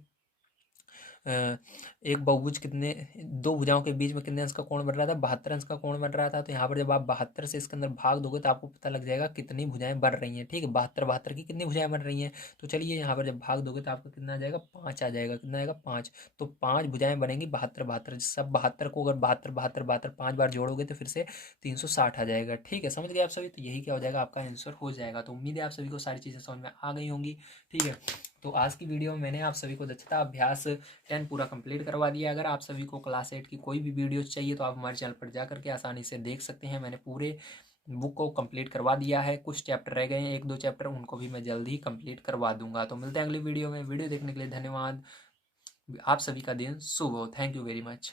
एक बहुभुज कितने, दो भुजाओं के बीच में कितने अंश का कोण बन रहा था, 72 अंश का कोण बन रहा था। तो यहाँ पर जब आप 72 से इसके अंदर भाग दोगे तो आपको पता लग जाएगा कितनी भुजाएं बन रही हैं, ठीक है। 72 की कितनी भुजाएं बन रही हैं। तो चलिए यहाँ पर जब भाग दोगे तो आपको कितना आ जाएगा, 5 आ जाएगा। कितना आएगा, 5। तो 5 भुजाएं बनेंगी, 72 सब 72 को अगर 72 5 बार जोड़ोगे तो फिर से 360 आ जाएगा, ठीक है। समझ गए आप सभी। तो यही क्या हो जाएगा, आपका आंसर हो जाएगा। तो उम्मीद है आप सभी को सारी चीज़ें समझ में आ गई होंगी, ठीक है। तो आज की वीडियो में मैंने आप सभी को दक्षता अभ्यास 10 पूरा कंप्लीट करवा दिया। अगर आप सभी को क्लास 8 की कोई भी वीडियो चाहिए तो आप हमारे चैनल पर जा करके आसानी से देख सकते हैं। मैंने पूरे बुक को कंप्लीट करवा दिया है, कुछ चैप्टर रह गए हैं, 1-2 चैप्टर, उनको भी मैं जल्द ही कंप्लीट करवा दूंगा। तो मिलते हैं अगली वीडियो में। वीडियो देखने के लिए धन्यवाद। आप सभी का दिन शुभ हो। Thank you very much.